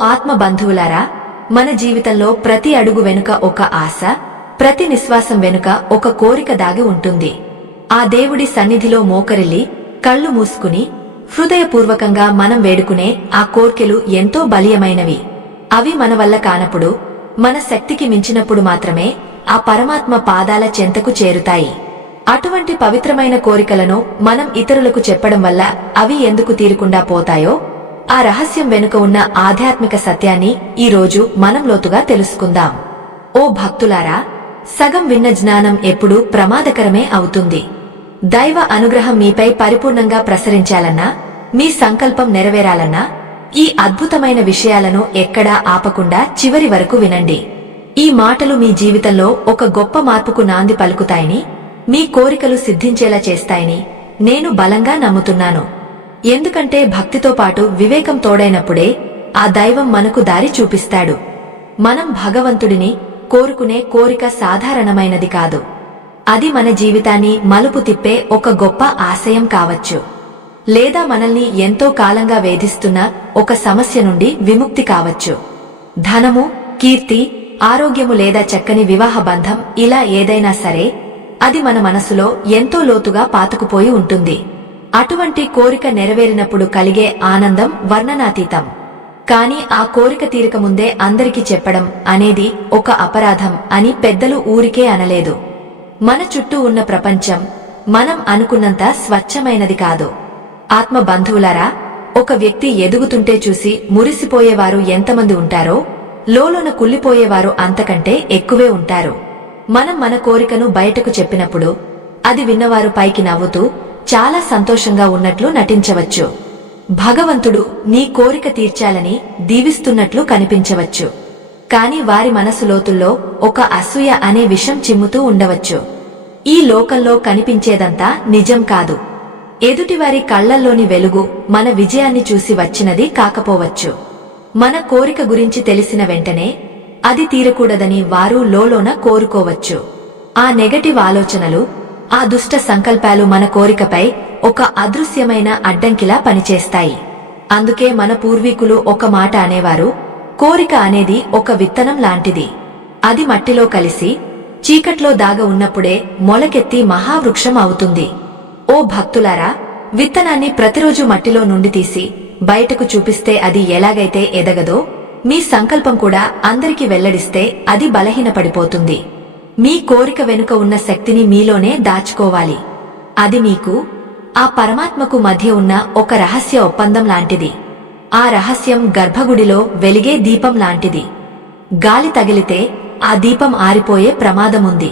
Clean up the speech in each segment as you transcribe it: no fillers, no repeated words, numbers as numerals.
ఆత్మ బంధువులారా, మన జీవితంలో ప్రతి అడుగు వెనుక ఒక ఆశ, ప్రతి నిశ్వాసం వెనుక ఒక కోరిక దాగి ఉంటుంది. ఆ దేవుడి సన్నిధిలో మోకరిల్లి కళ్ళు మూసుకుని హృదయపూర్వకంగా మనం వేడుకునే ఆ కోర్కెలు ఎంతో బలీయమైనవి. అవి మన వల్ల కానప్పుడు, మన శక్తికి మించినప్పుడు మాత్రమే ఆ పరమాత్మ పాదాల చెంతకు చేరుతాయి. అటువంటి పవిత్రమైన కోరికలను మనం ఇతరులకు చెప్పడం వల్ల అవి ఎందుకు తీరకుండా పోతాయో, ఆ రహస్యం వెనుక ఉన్న ఆధ్యాత్మిక సత్యాన్ని ఈరోజు మనం లోతుగా తెలుసుకుందాం. ఓ భక్తులారా, సగం విన్న జ్ఞానం ఎప్పుడూ ప్రమాదకరమే అవుతుంది. దైవ అనుగ్రహం మీపై పరిపూర్ణంగా ప్రసరించాలన్నా, మీ సంకల్పం నెరవేరాలన్నా, ఈ అద్భుతమైన విషయాలను ఎక్కడా ఆపకుండా చివరి వరకు వినండి. ఈ మాటలు మీ జీవితంలో ఒక గొప్ప మార్పుకు నాంది పలుకుతాయని, మీ కోరికలు సిద్ధించేలా చేస్తాయని నేను బలంగా నమ్ముతున్నాను. ఎందుకంటే భక్తితో పాటు వివేకం తోడైనప్పుడే ఆ దైవం మనకు దారి చూపిస్తాడు. మనం భగవంతుడిని కోరుకునే కోరిక సాధారణమైనది కాదు. అది మన జీవితాన్ని మలుపు తిప్పే ఒక గొప్ప ఆశయం కావచ్చు. లేదా మనల్ని ఎంతో కాలంగా వేధిస్తున్న ఒక సమస్య నుండి విముక్తి కావచ్చు. ధనము, కీర్తి, ఆరోగ్యము లేదా చక్కని వివాహ బంధం, ఇలా ఏదైనా సరే అది మన మనసులో ఎంతో లోతుగా పాతుకుపోయి ఉంటుంది. అటువంటి కోరిక నెరవేరినప్పుడు కలిగే ఆనందం వర్ణనాతీతం. కాని ఆ కోరిక తీరక ముందే అందరికీ చెప్పడం అనేది ఒక అపరాధం అని పెద్దలు ఊరికే అనలేదు. మన చుట్టూ ఉన్న ప్రపంచం మనం అనుకున్నంత స్వచ్ఛమైనది కాదు. ఆత్మ బంధువులారా, ఒక వ్యక్తి ఎదుగుతుంటే చూసి మురిసిపోయేవారు ఎంతమంది ఉంటారో, లోలోన కుళ్ళిపోయేవారు అంతకంటే ఎక్కువే ఉంటారు. మనం మన కోరికను బయటకు చెప్పినప్పుడు అది విన్నవారు పైకి నవ్వుతూ చాలా సంతోషంగా ఉన్నట్లు నటించవచ్చు. భగవంతుడు నీ కోరిక తీర్చాలని దీవిస్తున్నట్లు కనిపించవచ్చు. కాని వారి మనసు లోతుల్లో ఒక అసూయ అనే విషం చిమ్ముతూ ఉండవచ్చు. ఈ లోకంలో కనిపించేదంతా నిజం కాదు. ఎదుటివారి కళ్లల్లోని వెలుగు మన విజయాన్ని చూసి వచ్చినది కాకపోవచ్చు. మన కోరిక గురించి తెలిసిన వెంటనే అది తీరకూడదని వారు లోలోన కోరుకోవచ్చు. ఆ నెగటివ్ ఆలోచనలు, ఆ దుష్ట సంకల్పాలు మన కోరికపై ఒక అదృశ్యమైన అడ్డంకిలా పనిచేస్తాయి. అందుకే మన పూర్వీకులు ఒక మాట అనేవారు, కోరిక అనేది ఒక విత్తనం లాంటిది. అది మట్టిలో కలిసి చీకట్లో దాగ ఉన్నప్పుడే మొలకెత్తి మహావృక్షం అవుతుంది. ఓ భక్తులారా, విత్తనాన్ని ప్రతిరోజు మట్టిలో నుండి తీసి బయటకు చూపిస్తే అది ఎలాగైతే ఎదగదో, మీ సంకల్పం కూడా అందరికి వెల్లడిస్తే అది బలహీనపడిపోతుంది. మీ కోరిక వెనుక ఉన్న శక్తిని మీలోనే దాచుకోవాలి. అది మీకు, ఆ పరమాత్మకు మధ్య ఉన్న ఒక రహస్య ఒప్పందం లాంటిది. ఆ రహస్యం గర్భగుడిలో వెలిగే దీపం లాంటిది. గాలి తగిలితే ఆ దీపం ఆరిపోయే ప్రమాదముంది.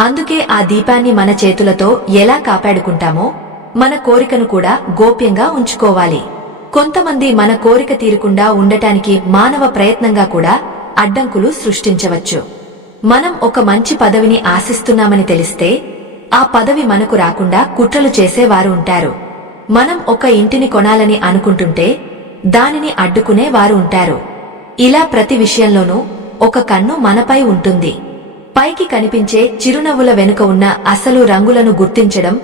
అందుకే ఆ దీపాన్ని మన చేతులతో ఎలా కాపాడుకుంటామో, మన కోరికను కూడా గోప్యంగా ఉంచుకోవాలి. కొంతమంది మన కోరిక తీరకుండా ఉండటానికి మానవ ప్రయత్నంగా కూడా అడ్డంకులు సృష్టించవచ్చు. మనం ఒక మంచి పదవిని ఆశిస్తున్నామని తెలిస్తే ఆ పదవి మనకు రాకుండా కుట్రలు చేసేవారు ఉంటారు. మనం ఒక ఇంటిని కొనాలని అనుకుంటుంటే దానిని అడ్డుకునే వారు ఉంటారు. ఇలా ప్రతి విషయంలోనూ ఒక కన్ను మనపై ఉంటుంది. పైకి కనిపించే చిరునవ్వుల వెనుక ఉన్న అసలు రంగులను గుర్తించడం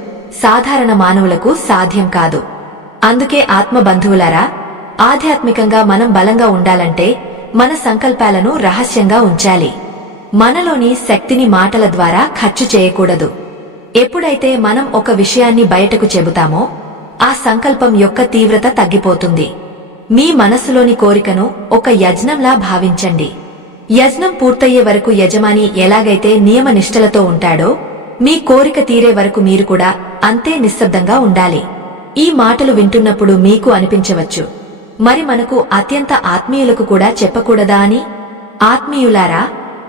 సాధారణ మానవులకు సాధ్యం కాదు. అందుకే ఆత్మ బంధువులారా, ఆధ్యాత్మికంగా మనం బలంగా ఉండాలంటే మన సంకల్పాలను రహస్యంగా ఉంచాలి. మనలోని శక్తిని మాటల ద్వారా ఖర్చు చేయకూడదు. ఎప్పుడైతే మనం ఒక విషయాన్ని బయటకు చెబుతామో ఆ సంకల్పం యొక్క తీవ్రత తగ్గిపోతుంది. మీ మనసులోని కోరికను ఒక యజ్ఞంలా భావించండి. యజ్ఞం పూర్తయ్యే వరకు యజమాని ఎలాగైతే నియమ నిష్టలతో ఉంటాడో, మీ కోరిక తీరే వరకు మీరు కూడా అంతే నిశ్శబ్దంగా ఉండాలి. ఈ మాటలు వింటున్నప్పుడు మీకు అనిపించవచ్చు, మరి మనకు అత్యంత ఆత్మీయులకు కూడా చెప్పకూడదా అని. ఆత్మీయులారా,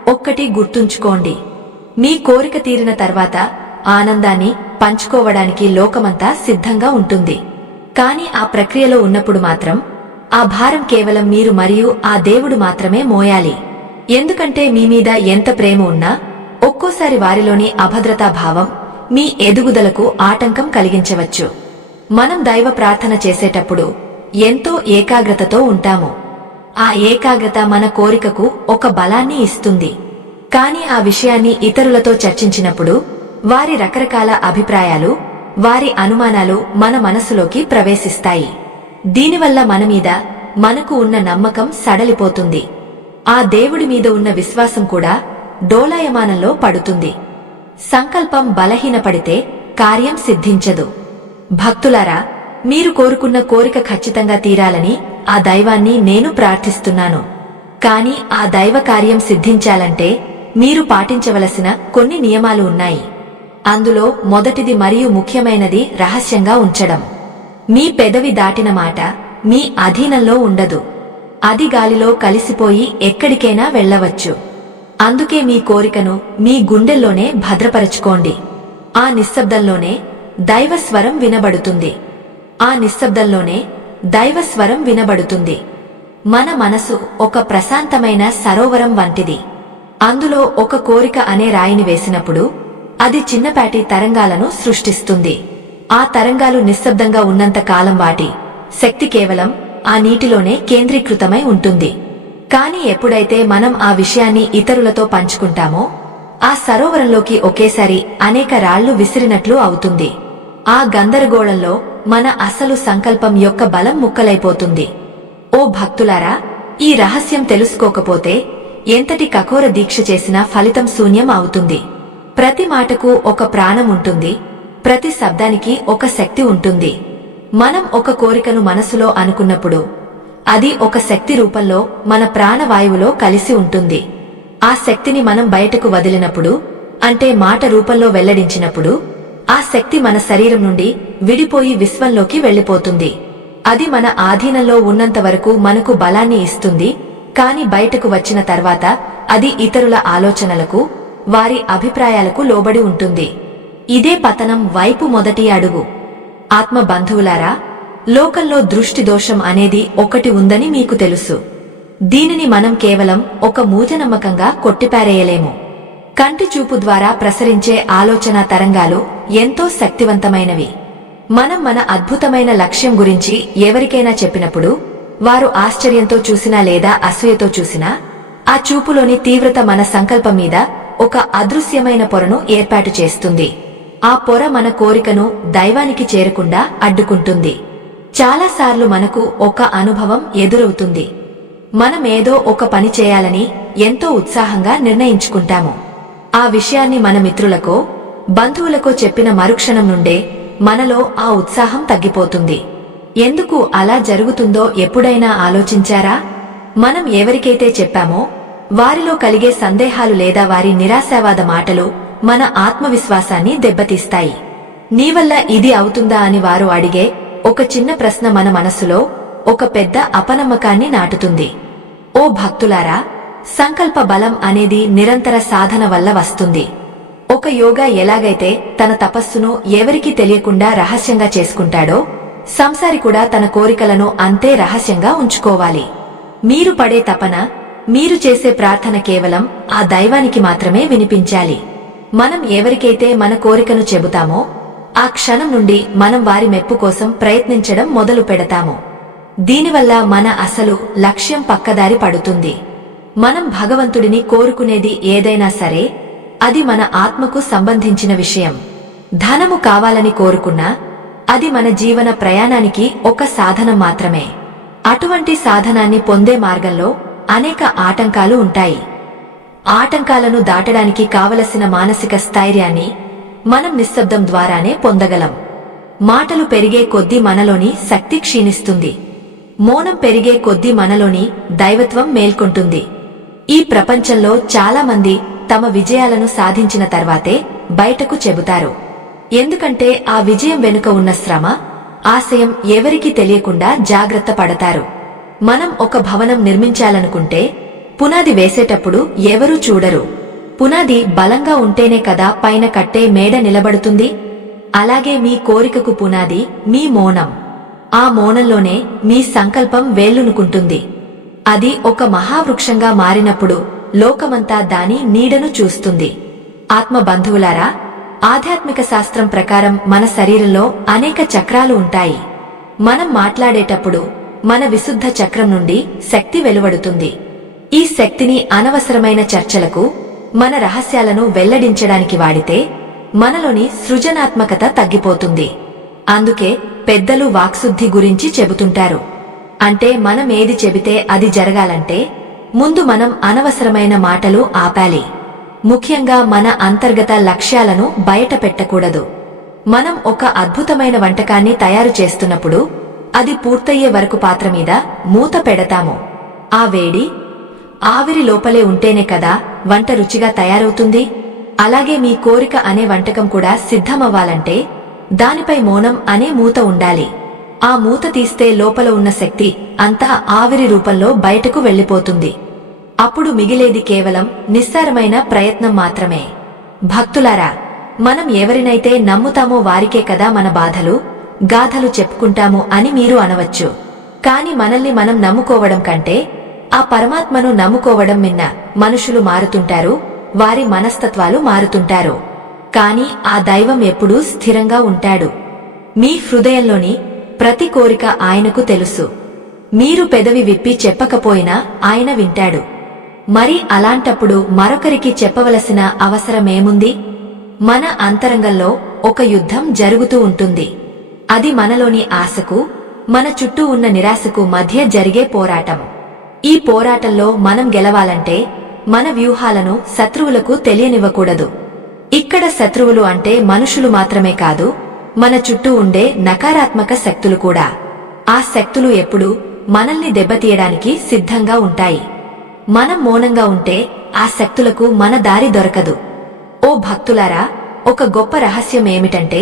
ఒక్కటి గుర్తుంచుకోండి, మీ కోరిక తీరిన తర్వాత ఆనందాన్ని పంచుకోవడానికి లోకమంతా సిద్ధంగా ఉంటుంది. కాని ఆ ప్రక్రియలో ఉన్నప్పుడు మాత్రం ఆ భారం కేవలం మీరు మరియు ఆ దేవుడు మాత్రమే మోయాలి. ఎందుకంటే మీ మీద ఎంత ప్రేమ ఉన్నా ఒక్కోసారి వారిలోని అభద్రతా భావం మీ ఎదుగుదలకు ఆటంకం కలిగించవచ్చు. మనం దైవ ప్రార్థన చేసేటప్పుడు ఎంతో ఏకాగ్రతతో ఉంటాము. ఆ ఏకాగ్రత మన కోరికకు ఒక బలాన్ని ఇస్తుంది. కాని ఆ విషయాన్ని ఇతరులతో చర్చించినప్పుడు వారి రకరకాల అభిప్రాయాలు, వారి అనుమానాలు మన మనసులోకి ప్రవేశిస్తాయి. దీనివల్ల మన మీద, మనకు ఉన్న నమ్మకం సడలిపోతుంది. ఆ దేవుడి మీద ఉన్న విశ్వాసం కూడా డోలాయమానంలో పడుతుంది. సంకల్పం బలహీనపడితే కార్యం సిద్ధించదు. భక్తులారా, మీరు కోరుకున్న కోరిక ఖచ్చితంగా తీరాలని ఆ దైవాన్ని నేను ప్రార్థిస్తున్నాను. కాని ఆ దైవ కార్యం సిద్ధించాలంటే మీరు పాటించవలసిన కొన్ని నియమాలు ఉన్నాయి. అందులో మొదటిది మరియు ముఖ్యమైనది రహస్యంగా ఉంచడం. మీ పెదవి దాటిన మాట మీ అధీనంలో ఉండదు. అది గాలిలో కలిసిపోయి ఎక్కడికైనా వెళ్లవచ్చు. అందుకే మీ కోరికను మీ గుండెల్లోనే భద్రపరచుకోండి. ఆ నిశ్శబ్దంలోనే దైవస్వరం వినబడుతుంది. ఆ నిశ్శబ్దంలోనే దైవస్వరం వినబడుతుంది. మన మనసు ఒక ప్రశాంతమైన సరోవరం వంటిది. అందులో ఒక కోరిక అనే రాయిని వేసినప్పుడు అది చిన్నపాటి తరంగాలను సృష్టిస్తుంది. ఆ తరంగాలు నిశ్శబ్దంగా ఉన్నంత కాలం వాటి శక్తి కేవలం ఆ నీటిలోనే కేంద్రీకృతమై ఉంటుంది. కాని ఎప్పుడైతే మనం ఆ విషయాన్ని ఇతరులతో పంచుకుంటామో ఆ సరోవరంలోకి ఒకేసారి అనేక రాళ్లు విసిరినట్లు అవుతుంది. ఆ గందరగోళంలో మన అసలు సంకల్పం యొక్క బలం ముక్కలైపోతుంది. ఓ భక్తులారా, ఈ రహస్యం తెలుసుకోకపోతే ఎంతటి కఠోర దీక్ష చేసినా ఫలితం శూన్యం అవుతుంది. ప్రతి మాటకు ఒక ప్రాణం ఉంటుంది. ప్రతి శబ్దానికి ఒక శక్తి ఉంటుంది. మనం ఒక కోరికను మనసులో అనుకున్నప్పుడు అది ఒక శక్తి రూపంలో మన ప్రాణవాయువులో కలిసి ఉంటుంది. ఆ శక్తిని మనం బయటకు వదిలినప్పుడు, అంటే మాట రూపంలో వెల్లడించినప్పుడు, ఆ శక్తి మన శరీరం నుండి విడిపోయి విశ్వంలోకి వెళ్లిపోతుంది. అది మన ఆధీనంలో ఉన్నంత వరకు మనకు బలాన్ని ఇస్తుంది. కాని బయటకు వచ్చిన తర్వాత అది ఇతరుల ఆలోచనలకు, వారి అభిప్రాయాలకు లోబడి ఉంటుంది. ఇదే పతనం వైపు మొదటి అడుగు. ఆత్మ బంధువులారా, లోకంలో దృష్టి దోషం అనేది ఒకటి ఉందని మీకు తెలుసు. దీనిని మనం కేవలం ఒక మూఢనమ్మకంగా కొట్టిపారేయలేము. కంటి చూపు ద్వారా ప్రసరించే ఆలోచన తరంగాలు ఎంతో శక్తివంతమైనవి. మనం మన అద్భుతమైన లక్ష్యం గురించి ఎవరికైనా చెప్పినప్పుడు వారు ఆశ్చర్యంతో చూసినా లేదా అసూయతో చూసినా ఆ చూపులోని తీవ్రత మన సంకల్పం మీద ఒక అదృశ్యమైన పొరను ఏర్పాటు చేస్తుంది. ఆ పొర మన కోరికను దైవానికి చేరకుండా అడ్డుకుంటుంది. చాలాసార్లు మనకు ఒక అనుభవం ఎదురవుతుంది. మనమేదో ఒక పని చేయాలని ఎంతో ఉత్సాహంగా నిర్ణయించుకుంటాము. ఆ విషయాన్ని మన మిత్రులకో బంధువులకో చెప్పిన మరుక్షణం నుండే మనలో ఆ ఉత్సాహం తగ్గిపోతుంది. ఎందుకు అలా జరుగుతుందో ఎప్పుడైనా ఆలోచించారా? మనం ఎవరికైతే చెప్పామో వారిలో కలిగే సందేహాలు లేదా వారి నిరాశావాద మాటలు మన ఆత్మవిశ్వాసాన్ని దెబ్బతీస్తాయి. నీవల్ల ఇది అవుతుందా అని వారు అడిగే ఒక చిన్న ప్రశ్న మన మనస్సులో ఒక పెద్ద అపనమ్మకాన్ని నాటుతుంది. ఓ భక్తులారా, సంకల్ప బలం అనేది నిరంతర సాధన వల్ల వస్తుంది. ఒక యోగా ఎలాగైతే తన తపస్సును ఎవరికీ తెలియకుండా రహస్యంగా చేసుకుంటాడో, సంసారి కూడా తన కోరికలను అంతే రహస్యంగా ఉంచుకోవాలి. మీరు పడే తపన, మీరు చేసే ప్రార్థన కేవలం ఆ దైవానికి మాత్రమే వినిపించాలి. మనం ఎవరికైతే మన కోరికను చెబుతామో ఆ క్షణం నుండి మనం వారి మెప్పు కోసం ప్రయత్నించడం మొదలు పెడతాము. దీనివల్ల మన అసలు లక్ష్యం పక్కదారి పడుతుంది. మనం భగవంతుడిని కోరుకునేది ఏదైనా సరే అది మన ఆత్మకు సంబంధించిన విషయం. ధనము కావాలని కోరుకున్నా అది మన జీవన ప్రయాణానికి ఒక సాధనం మాత్రమే. అటువంటి సాధనాన్ని పొందే మార్గంలో అనేక ఆటంకాలు ఉంటాయి. ఆటంకాలను దాటడానికి కావలసిన మానసిక స్థైర్యాన్ని మనం నిశ్శబ్దం ద్వారానే పొందగలం. మాటలు పెరిగే కొద్దీ మనలోని శక్తి క్షీణిస్తుంది. మౌనం పెరిగే కొద్దీ మనలోని దైవత్వం మేల్కొంటుంది. ఈ ప్రపంచంలో చాలా మంది తమ విజయాలను సాధించిన తర్వాతే బయటకు చెబుతారు. ఎందుకంటే ఆ విజయం వెనుక ఉన్న శ్రమ, ఆశయం ఎవరికీ తెలియకుండా జాగ్రత్త పడతారు. మనం ఒక భవనం నిర్మించాలనుకుంటే పునాది వేసేటప్పుడు ఎవరూ చూడరు. పునాది బలంగా ఉంటేనే కదా పైన కట్టే మేడ నిలబడుతుంది. అలాగే మీ కోరికకు పునాది మీ మౌనం. ఆ మౌనంలోనే మీ సంకల్పం వేళ్లునుకుంటుంది. అది ఒక మహావృక్షంగా మారినప్పుడు లోకమంతా దాని నీడను చూస్తుంది. ఆత్మ బంధువులారా, ఆధ్యాత్మిక శాస్త్రం ప్రకారం మన శరీరంలో అనేక చక్రాలు ఉంటాయి. మనం మాట్లాడేటప్పుడు మన విశుద్ధ చక్రం నుండి శక్తి వెలువడుతుంది. ఈ శక్తిని అనవసరమైన చర్చలకు, మన రహస్యాలను వెల్లడించడానికి వాడితే మనలోని సృజనాత్మకత తగ్గిపోతుంది. అందుకే పెద్దలు వాక్శుద్ధి గురించి చెబుతుంటారు. అంటే మనం ఏది చెబితే అది జరగాలంటే ముందు మనం అనవసరమైన మాటలు ఆపాలి. ముఖ్యంగా మన అంతర్గత లక్ష్యాలను బయట పెట్టకూడదు. మనం ఒక అద్భుతమైన వంటకాన్ని తయారు చేస్తున్నప్పుడు అది పూర్తయ్యే వరకు పాత్ర మీద మూత పెడతాము. ఆ వేడి ఆవిరి లోపలే ఉంటేనే కదా వంట రుచిగా తయారవుతుంది. అలాగే మీ కోరిక అనే వంటకం కూడా సిద్ధమవ్వాలంటే దానిపై మౌనం అనే మూత ఉండాలి. ఆ మూత తీస్తే లోపల ఉన్న శక్తి అంతా ఆవిరి రూపంలో బయటకు వెళ్లిపోతుంది. అప్పుడు మిగిలేది కేవలం నిస్సారమైన ప్రయత్నం మాత్రమే. భక్తులారా, మనం ఎవరినైతే నమ్ముతామో వారికే కదా మన బాధలు గాథలు చెప్పుకుంటాము అని మీరు అనవచ్చు. కాని మనల్ని మనం నమ్ముకోవడం కంటే ఆ పరమాత్మను నమ్ముకోవడం మిన్న. మనుషులు మారుతుంటారు, వారి మనస్తత్వాలు మారుతుంటారు, కాని ఆ దైవం ఎప్పుడూ స్థిరంగా ఉంటాడు. మీ హృదయంలోని ప్రతి కోరిక ఆయనకు తెలుసు. మీరు పెదవి విప్పి చెప్పకపోయినా ఆయన వింటాడు. మరి అలాంటప్పుడు మరొకరికి చెప్పవలసిన అవసరమేముంది? మన అంతరంగంలో ఒక యుద్ధం జరుగుతూ ఉంటుంది. అది మనలోని ఆశకు, మన చుట్టూ ఉన్న నిరాశకు మధ్య జరిగే పోరాటం. ఈ పోరాటంలో మనం గెలవాలంటే మన వ్యూహాలను శత్రువులకు తెలియనివ్వకూడదు. ఇక్కడ శత్రువులు అంటే మనుషులు మాత్రమే కాదు, మన చుట్టూ ఉండే నకారాత్మక శక్తులు కూడా. ఆ శక్తులు ఎప్పుడూ మనల్ని దెబ్బతీయడానికి సిద్ధంగా ఉంటాయి. మనం మౌనంగా ఉంటే ఆ శక్తులకు మన దారి దొరకదు. ఓ భక్తులారా, ఒక గొప్ప రహస్యం ఏమిటంటే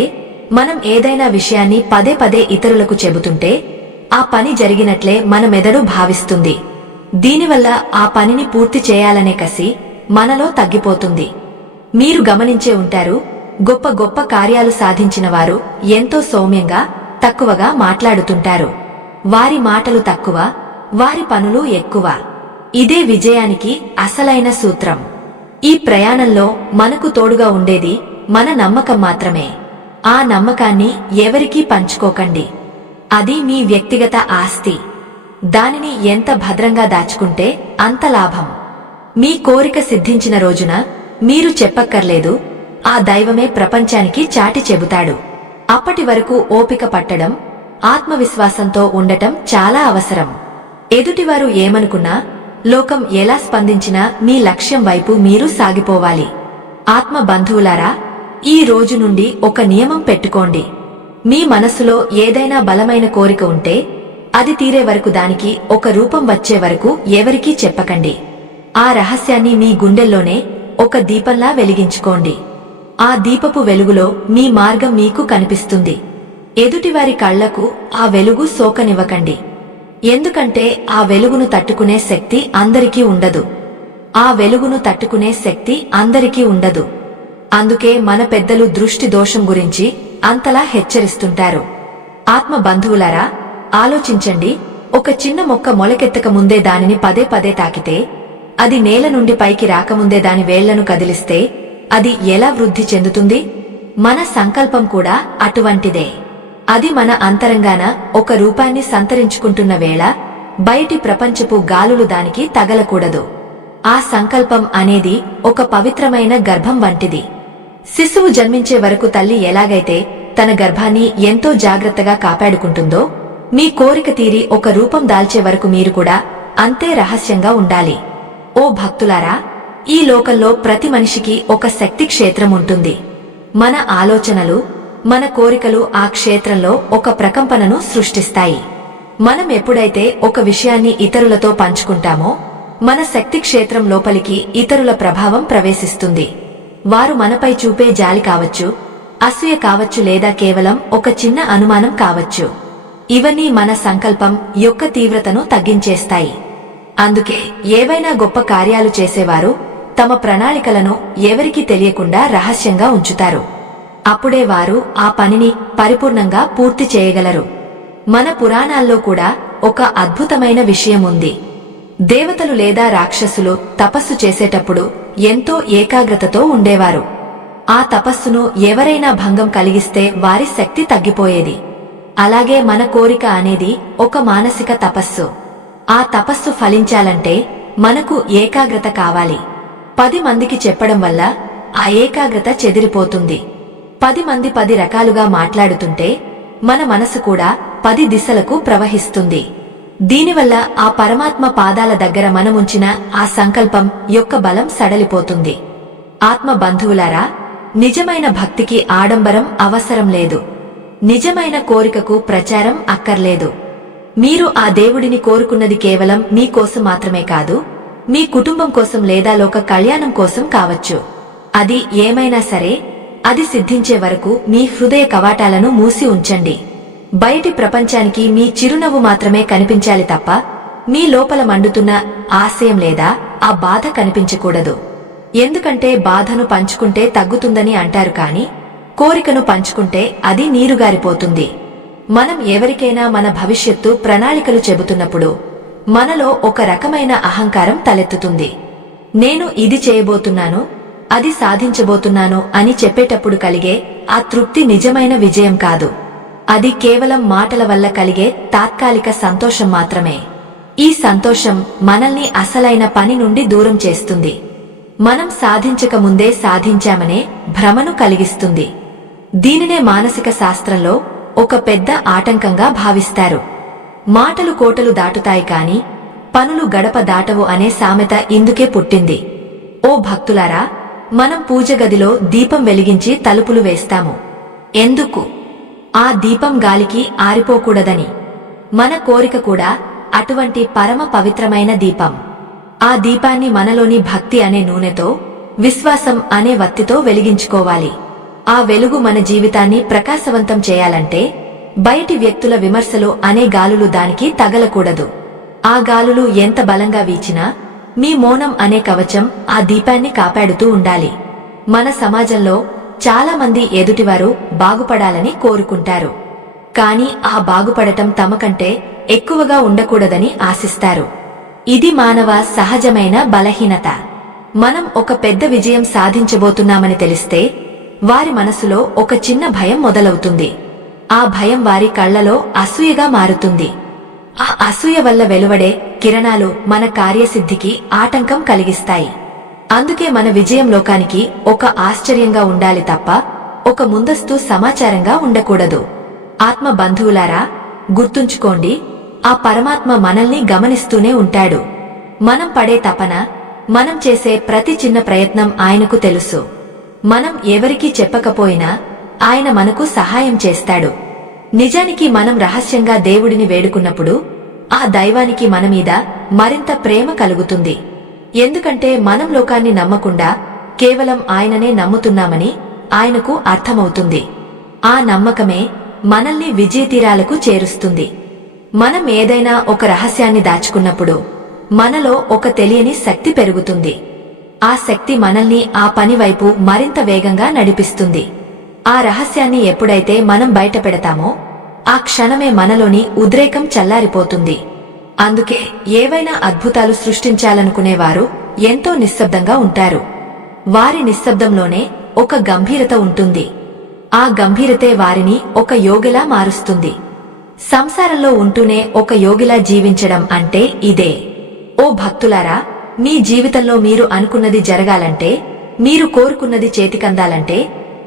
మనం ఏదైనా విషయాన్ని పదే పదే ఇతరులకు చెబుతుంటే ఆ పని జరిగినట్లే మన మెదడు భావిస్తుంది. దీనివల్ల ఆ పనిని పూర్తి చేయాలనే కసి మనలో తగ్గిపోతుంది. మీరు గమనించే ఉంటారు, గొప్ప గొప్ప కార్యాలు సాధించిన వారు ఎంతో సౌమ్యంగా తక్కువగా మాట్లాడుతుంటారు. వారి మాటలు తక్కువ, వారి పనులు ఎక్కువ. ఇదే విజయానికి అసలైన సూత్రం. ఈ ప్రయాణంలో మనకు తోడుగా ఉండేది మన నమ్మకం మాత్రమే. ఆ నమ్మకాన్ని ఎవరికీ పంచుకోకండి. అది మీ వ్యక్తిగత ఆస్తి. దానిని ఎంత భద్రంగా దాచుకుంటే అంత లాభం. మీ కోరిక సిద్ధించిన రోజున మీరు చెప్పక్కర్లేదు, ఆ దైవమే ప్రపంచానికి చాటి చెబుతాడు. అప్పటి వరకు ఓపిక పట్టడం, ఆత్మవిశ్వాసంతో ఉండటం చాలా అవసరం. ఎదుటివారు ఏమనుకున్నా, లోకం ఎలా స్పందించినా మీ లక్ష్యం వైపు మీరు సాగిపోవాలి. ఆత్మ బంధువులారా, ఈ రోజు నుండి ఒక నియమం పెట్టుకోండి. మీ మనసులో ఏదైనా బలమైన కోరిక ఉంటే అది తీరే వరకు, దానికి ఒక రూపం వచ్చే వరకు ఎవరికీ చెప్పకండి. ఆ రహస్యాన్ని మీ గుండెల్లోనే ఒక దీపంలా వెలిగించుకోండి. ఆ దీపపు వెలుగులో మీ మార్గం మీకు కనిపిస్తుంది. ఎదుటివారి కళ్లకు ఆ వెలుగు సోకనివ్వకండి. ఎందుకంటే ఆ వెలుగును తట్టుకునే శక్తి అందరికీ ఉండదు. ఆ వెలుగును తట్టుకునే శక్తి అందరికీ ఉండదు. అందుకే మన పెద్దలు దృష్టి దోషం గురించి అంతలా హెచ్చరిస్తుంటారు. ఆత్మ బంధువులారా, ఆలోచించండి. ఒక చిన్న మొక్క మొలకెత్తక ముందే దానిని పదే పదే తాకితే, అది నేల నుండి పైకి రాకముందే దాని వేళ్లను కదిలిస్తే అది ఎలా వృద్ధి చెందుతుంది? మన సంకల్పం కూడా అటువంటిదే. అది మన అంతరంగాన ఒక రూపాన్ని సంతరించుకుంటున్న వేళ బయటి ప్రపంచపు గాలులు దానికి తగలకూడదు. ఆ సంకల్పం అనేది ఒక పవిత్రమైన గర్భం వంటిది. శిశువు జన్మించే వరకు తల్లి ఎలాగైతే తన గర్భాన్ని ఎంతో జాగ్రత్తగా కాపాడుకుంటుందో, మీ కోరిక తీరి ఒక రూపం దాల్చే వరకు మీరు కూడా అంతే రహస్యంగా ఉండాలి. ఓ భక్తులారా, ఈ లోకంలో ప్రతి మనిషికి ఒక శక్తి క్షేత్రం ఉంటుంది. మన ఆలోచనలు, మన కోరికలు ఆ క్షేత్రంలో ఒక ప్రకంపనను సృష్టిస్తాయి. మనం ఎప్పుడైతే ఒక విషయాన్ని ఇతరులతో పంచుకుంటామో మన శక్తి క్షేత్రం లోపలికి ఇతరుల ప్రభావం ప్రవేశిస్తుంది. వారు మనపై చూపే జాలి కావచ్చు, అసూయ కావచ్చు, లేదా కేవలం ఒక చిన్న అనుమానం కావచ్చు. ఇవన్నీ మన సంకల్పం యొక్క తీవ్రతను తగ్గించేస్తాయి. అందుకే ఏవైనా గొప్ప కార్యాలు చేసేవారు తమ ప్రణాళికలను ఎవరికీ తెలియకుండా రహస్యంగా ఉంచుతారు. అప్పుడే వారు ఆ పనిని పరిపూర్ణంగా పూర్తి చేయగలరు. మన పురాణాల్లో కూడా ఒక అద్భుతమైన విషయం ఉంది. దేవతలు లేదా రాక్షసులు తపస్సు చేసేటప్పుడు ఎంతో ఏకాగ్రతతో ఉండేవారు. ఆ తపస్సును ఎవరైనా భంగం కలిగిస్తే వారి శక్తి తగ్గిపోయేది. అలాగే మన కోరిక అనేది ఒక మానసిక తపస్సు. ఆ తపస్సు ఫలించాలంటే మనకు ఏకాగ్రత కావాలి. 10 మందికి చెప్పడం వల్ల ఆ ఏకాగ్రత చెదిరిపోతుంది. 10 మంది 10 రకాలుగా మాట్లాడుతుంటే మన మనసు కూడా 10 దిశలకు ప్రవహిస్తుంది. దీనివల్ల ఆ పరమాత్మ పాదాల దగ్గర మనముంచిన ఆ సంకల్పం యొక్క బలం సడలిపోతుంది. ఆత్మ బంధువులారా, నిజమైన భక్తికి ఆడంబరం అవసరం లేదు. నిజమైన కోరికకు ప్రచారం అక్కర్లేదు. మీరు ఆ దేవుడిని కోరుకున్నది కేవలం మీకోసం మాత్రమే కాదు, మీ కుటుంబం కోసం లేదా లోక కళ్యాణం కోసం కావచ్చు. అది ఏమైనా సరే, అది సిద్ధించే వరకు మీ హృదయ కవాటాలను మూసి ఉంచండి. బయటి ప్రపంచానికి మీ చిరునవ్వు మాత్రమే కనిపించాలి తప్ప మీ లోపల మండుతున్న ఆశయం లేదా ఆ బాధ కనిపించకూడదు. ఎందుకంటే బాధను పంచుకుంటే తగ్గుతుందని అంటారు కాని కోరికను పంచుకుంటే అది నీరుగారిపోతుంది. మనం ఎవరికైనా మన భవిష్యత్తు ప్రణాళికలు చెబుతున్నప్పుడు మనలో ఒక రకమైన అహంకారం తలెత్తుతుంది. నేను ఇది చేయబోతున్నాను, అది సాధించబోతున్నాను అని చెప్పేటప్పుడు కలిగే ఆ తృప్తి నిజమైన విజయం కాదు. అది కేవలం మాటల వల్ల కలిగే తాత్కాలిక సంతోషం మాత్రమే. ఈ సంతోషం మనల్ని అసలైన పని నుండి దూరం చేస్తుంది. మనం సాధించక ముందే సాధించామనే భ్రమను కలిగిస్తుంది. దీనినే మానసిక శాస్త్రంలో ఒక పెద్ద ఆటంకంగా భావిస్తారు. మాటలు కోటలు దాటుతాయి కాని పనులు గడప దాటవు అనే సామెత ఇందుకే పుట్టింది. ఓ భక్తులారా, మనం పూజ గదిలో దీపం వెలిగించి తలుపులు వేస్తాము. ఎందుకు? ఆ దీపం గాలికి ఆరిపోకూడదని. మన కోరిక కూడా అటువంటి పరమ పవిత్రమైన దీపం. ఆ దీపాన్ని మనలోని భక్తి అనే నూనెతో, విశ్వాసం అనే వత్తితో వెలిగించుకోవాలి. ఆ వెలుగు మన జీవితాన్ని ప్రకాశవంతం చేయాలంటే బయటి వ్యక్తుల విమర్శలు అనే గాలులు దానికి తగలకూడదు. ఆ గాలులు ఎంత బలంగా వీచినా మీ మౌనం అనే కవచం ఆ దీపాన్ని కాపాడుతూ ఉండాలి. మన సమాజంలో చాలా మంది ఎదుటివారు బాగుపడాలని కోరుకుంటారు. కాని ఆ బాగుపడటం తమకంటే ఎక్కువగా ఉండకూడదని ఆశిస్తారు. ఇది మానవ సహజమైన బలహీనత. మనం ఒక పెద్ద విజయం సాధించబోతున్నామని తెలిస్తే వారి మనసులో ఒక చిన్న భయం మొదలవుతుంది. ఆ భయం వారి కళ్లలో అసూయగా మారుతుంది. ఆ అసూయ వల్ల వెలువడే కిరణాలు మన కార్యసిద్ధికి ఆటంకం కలిగిస్తాయి. అందుకే మన విజయం లోకానికి ఒక ఆశ్చర్యంగా ఉండాలి తప్ప ఒక ముందస్తు సమాచారంగా ఉండకూడదు. ఆత్మ బంధువులారా, గుర్తుంచుకోండి, ఆ పరమాత్మ మనల్ని గమనిస్తూనే ఉంటాడు. మనం పడే తపన, మనం చేసే ప్రతి చిన్న ప్రయత్నం ఆయనకు తెలుసు. మనం ఎవరికీ చెప్పకపోయినా ఆయన మనకు సహాయం చేస్తాడు. నిజానికి మనం రహస్యంగా దేవుడిని వేడుకున్నప్పుడు ఆ దైవానికి మన మీద మరింత ప్రేమ కలుగుతుంది. ఎందుకంటే మనం లోకాన్ని నమ్మకుండా కేవలం ఆయననే నమ్ముతున్నామని ఆయనకు అర్థమవుతుంది. ఆ నమ్మకమే మనల్ని విజయతీరాలకు చేరుస్తుంది. మనం ఏదైనా ఒక రహస్యాన్ని దాచుకున్నప్పుడు మనలో ఒక తెలియని శక్తి పెరుగుతుంది. ఆ శక్తి మనల్ని ఆ పని వైపు మరింత వేగంగా నడిపిస్తుంది. ఆ రహస్యాన్ని ఎప్పుడైతే మనం బయట పెడతామో ఆ క్షణమే మనలోని ఉద్రేకం చల్లారిపోతుంది. అందుకే ఏవైనా అద్భుతాలు సృష్టించాలనుకునేవారు ఎంతో నిశ్శబ్దంగా ఉంటారు. వారి నిశ్శబ్దంలోనే ఒక గంభీరత ఉంటుంది. ఆ గంభీరతే వారిని ఒక యోగిలా మారుస్తుంది. సంసారంలో ఉంటూనే ఒక యోగిలా జీవించడం అంటే ఇదే. ఓ భక్తులారా, మీ జీవితంలో మీరు అనుకున్నది జరగాలంటే, మీరు కోరుకున్నది చేతికందాలంటే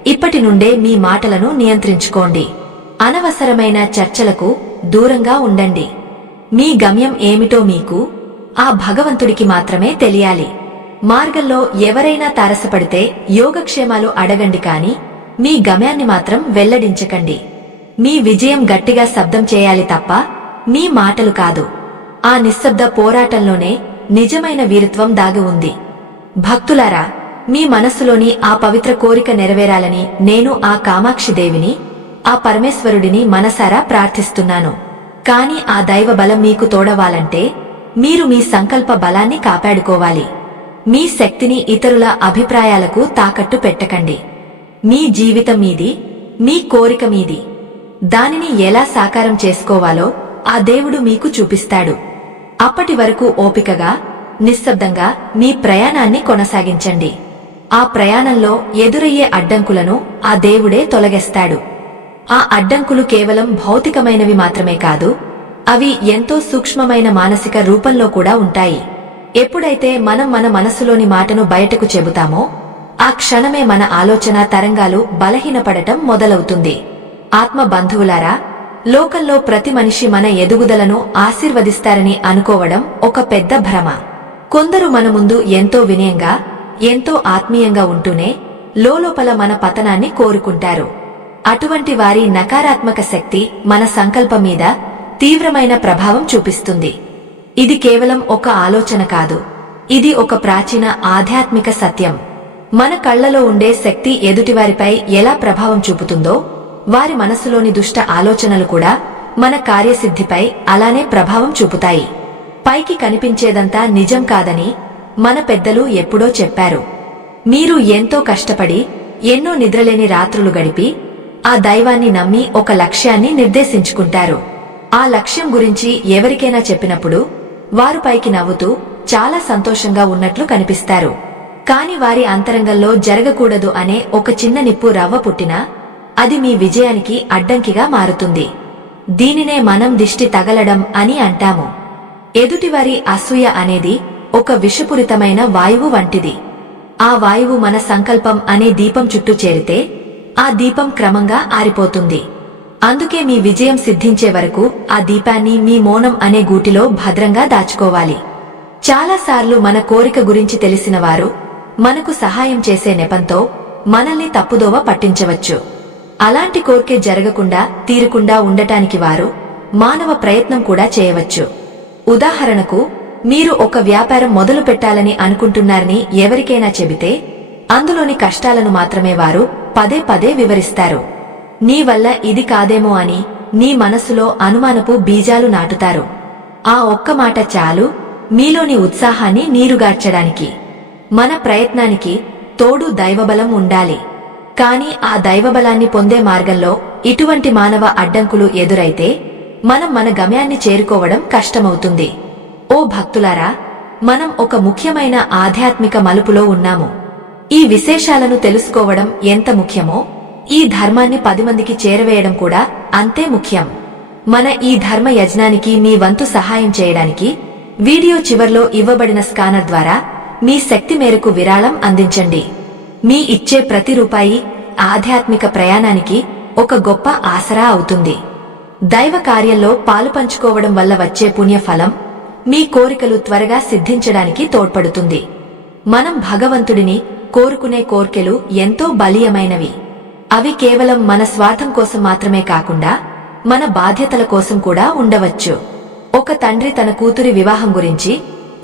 ఇప్పటి నుండే మీ మాటలను నియంత్రించుకోండి. అనవసరమైన చర్చలకు దూరంగా ఉండండి. మీ గమ్యం ఏమిటో మీకు, ఆ భగవంతుడికి మాత్రమే తెలియాలి. మార్గంలో ఎవరైనా తారసపడితే యోగక్షేమాలు అడగండి కాని మీ గమ్యాన్ని మాత్రం వెల్లడించకండి. మీ విజయం గట్టిగా శబ్దం చేయాలి తప్ప మీ మాటలు కాదు. ఆ నిశ్శబ్ద పోరాటంలోనే నిజమైన వీరత్వం దాగి ఉంది. భక్తులారా, మీ మనస్సులోని ఆ పవిత్ర కోరిక నెరవేరాలని నేను ఆ కామాక్షిదేవిని, ఆ పరమేశ్వరుడిని మనసారా ప్రార్థిస్తున్నాను. కాని ఆ దైవ బలం మీకు తోడవాలంటే మీరు మీ సంకల్ప బలాన్ని కాపాడుకోవాలి. మీ శక్తిని ఇతరుల అభిప్రాయాలకు తాకట్టు పెట్టకండి. మీ జీవితం మీది, మీ కోరిక మీది. దానిని ఎలా సాకారం చేసుకోవాలో ఆ దేవుడు మీకు చూపిస్తాడు. అప్పటి వరకు ఓపికగా, నిశ్శబ్దంగా మీ ప్రయాణాన్ని కొనసాగించండి. ఆ ప్రయాణంలో ఎదురయ్యే అడ్డంకులను ఆ దేవుడే తొలగిస్తాడు. ఆ అడ్డంకులు కేవలం భౌతికమైనవి మాత్రమే కాదు, అవి ఎంతో సూక్ష్మమైన మానసిక రూపంలో కూడా ఉంటాయి. ఎప్పుడైతే మనం మన మనసులోని మాటను బయటకు చెబుతామో ఆ క్షణమే మన ఆలోచన తరంగాలు బలహీనపడటం మొదలవుతుంది. ఆత్మ బంధువులారా, లోకంలో ప్రతి మనిషి మన ఎదుగుదలను ఆశీర్వదిస్తారని అనుకోవడం ఒక పెద్ద భ్రమ. కొందరు మన ముందు ఎంతో వినయంగా, ఎంతో ఆత్మీయంగా ఉంటూనే లోలోపల మన పతనాన్ని కోరుకుంటారు. అటువంటి వారి నకారాత్మక శక్తి మన సంకల్పం మీద తీవ్రమైన ప్రభావం చూపిస్తుంది. ఇది కేవలం ఒక ఆలోచన కాదు, ఇది ఒక ప్రాచీన ఆధ్యాత్మిక సత్యం. మన కళ్లలో ఉండే శక్తి ఎదుటివారిపై ఎలా ప్రభావం చూపుతుందో, వారి మనసులోని దుష్ట ఆలోచనలు కూడా మన కార్యసిద్ధిపై అలానే ప్రభావం చూపుతాయి. పైకి కనిపించేదంతా నిజం కాదని మన పెద్దలు ఎప్పుడో చెప్పారు. మీరు ఎంతో కష్టపడి, ఎన్నో నిద్రలేని రాత్రులు గడిపి, ఆ దైవాన్ని నమ్మి ఒక లక్ష్యాన్ని నిర్దేశించుకుంటారు. ఆ లక్ష్యం గురించి ఎవరికైనా చెప్పినప్పుడు వారు పైకి నవ్వుతూ చాలా సంతోషంగా ఉన్నట్లు కనిపిస్తారు. కాని వారి అంతరంగంలో జరగకూడదు అనే ఒక చిన్న నిప్పు రవ్వ పుట్టినా అది మీ విజయానికి అడ్డంకిగా మారుతుంది. దీనినే మనం దిష్టి తగలడం అని అంటాము. ఎదుటివారి అసూయ అనేది ఒక విషపూరితమైన వాయువు వంటిది. ఆ వాయువు మన సంకల్పం అనే దీపం చుట్టూ చేరితే ఆ దీపం క్రమంగా ఆరిపోతుంది. అందుకే మీ విజయం సిద్ధించే వరకు ఆ దీపాన్ని మీ మౌనం అనే గూటిలో భద్రంగా దాచుకోవాలి. చాలాసార్లు మన కోరిక గురించి తెలిసిన వారు మనకు సహాయం చేసే నెపంతో మనల్ని తప్పుదోవ పట్టించవచ్చు. అలాంటి కోర్కె జరగకుండా తీరకుండా ఉండటానికి వారు మానవ ప్రయత్నం కూడా చేయవచ్చు. ఉదాహరణకు, మీరు ఒక వ్యాపారం మొదలు పెట్టాలని అనుకుంటున్నారని ఎవరికైనా చెబితే అందులోని కష్టాలను మాత్రమే వారు పదే పదే వివరిస్తారు. నీ వల్ల ఇది కాదేమో అని నీ మనసులో అనుమానపు బీజాలు నాటుతారు. ఆ ఒక్క మాట చాలు మీలోని ఉత్సాహాన్ని నీరుగార్చడానికి. మన ప్రయత్నానికి తోడు దైవబలం ఉండాలి. కాని ఆ దైవబలాన్ని పొందే మార్గంలో ఇటువంటి మానవ అడ్డంకులు ఎదురైతే మనం మన గమ్యాన్ని చేరుకోవడం కష్టమవుతుంది. ఓ భక్తులారా, మనం ఒక ముఖ్యమైన ఆధ్యాత్మిక మలుపులో ఉన్నాము. ఈ విశేషాలను తెలుసుకోవడం ఎంత ముఖ్యమో, ఈ ధర్మాన్ని 10 మందికి చేరవేయడం కూడా అంతే ముఖ్యం. మన ఈ ధర్మ యజ్ఞానికి మీ వంతు సహాయం చేయడానికి వీడియో చివర్లో ఇవ్వబడిన స్కానర్ ద్వారా మీ శక్తి మేరకు విరాళం అందించండి. మీ ఇచ్చే ప్రతి రూపాయి ఆధ్యాత్మిక ప్రయాణానికి ఒక గొప్ప ఆసరా అవుతుంది. దైవ కార్యంలో పాలుపంచుకోవడం వల్ల వచ్చే పుణ్యఫలం మీ కోరికలు త్వరగా సిద్ధించడానికి తోడ్పడుతుంది. మనం భగవంతుడిని కోరుకునే కోర్కెలు ఎంతో బలీయమైనవి. అవి కేవలం మన స్వార్థం కోసం మాత్రమే కాకుండా మన బాధ్యతల కోసం కూడా ఉండవచ్చు. ఒక తండ్రి తన కూతురి వివాహం గురించి,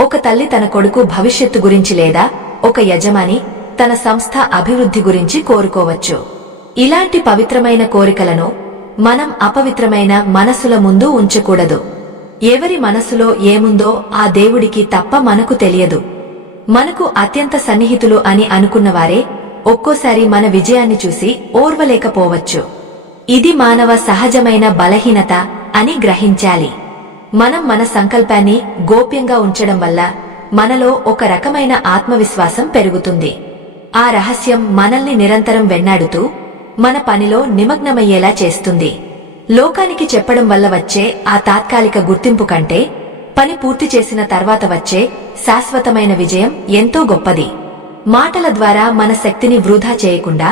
ఒక తల్లి తన కొడుకు భవిష్యత్తు గురించి, లేదా ఒక యజమాని తన సంస్థ అభివృద్ధి గురించి కోరుకోవచ్చు. ఇలాంటి పవిత్రమైన కోరికలను మనం అపవిత్రమైన మనసుల ముందు ఉంచకూడదు. ఎవరి మనసులో ఏముందో ఆ దేవుడికి తప్ప మనకు తెలియదు. మనకు అత్యంత సన్నిహితులు అని అనుకున్నవారే ఒక్కోసారి మన విజయాన్ని చూసి ఓర్వలేకపోవచ్చు. ఇది మానవ సహజమైన బలహీనత అని గ్రహించాలి. మనం మన సంకల్పాన్ని గోప్యంగా ఉంచడం వల్ల మనలో ఒక రకమైన ఆత్మవిశ్వాసం పెరుగుతుంది. ఆ రహస్యం మనల్ని నిరంతరం వెన్నాడుతూ మన పనిలో నిమగ్నమయ్యేలా చేస్తుంది. లోకానికి చెప్పడం వల్ల వచ్చే ఆ తాత్కాలిక గుర్తింపు కంటే పని పూర్తి చేసిన తర్వాత వచ్చే శాశ్వతమైన విజయం ఎంతో గొప్పది. మాటల ద్వారా మన శక్తిని వృధా చేయకుండా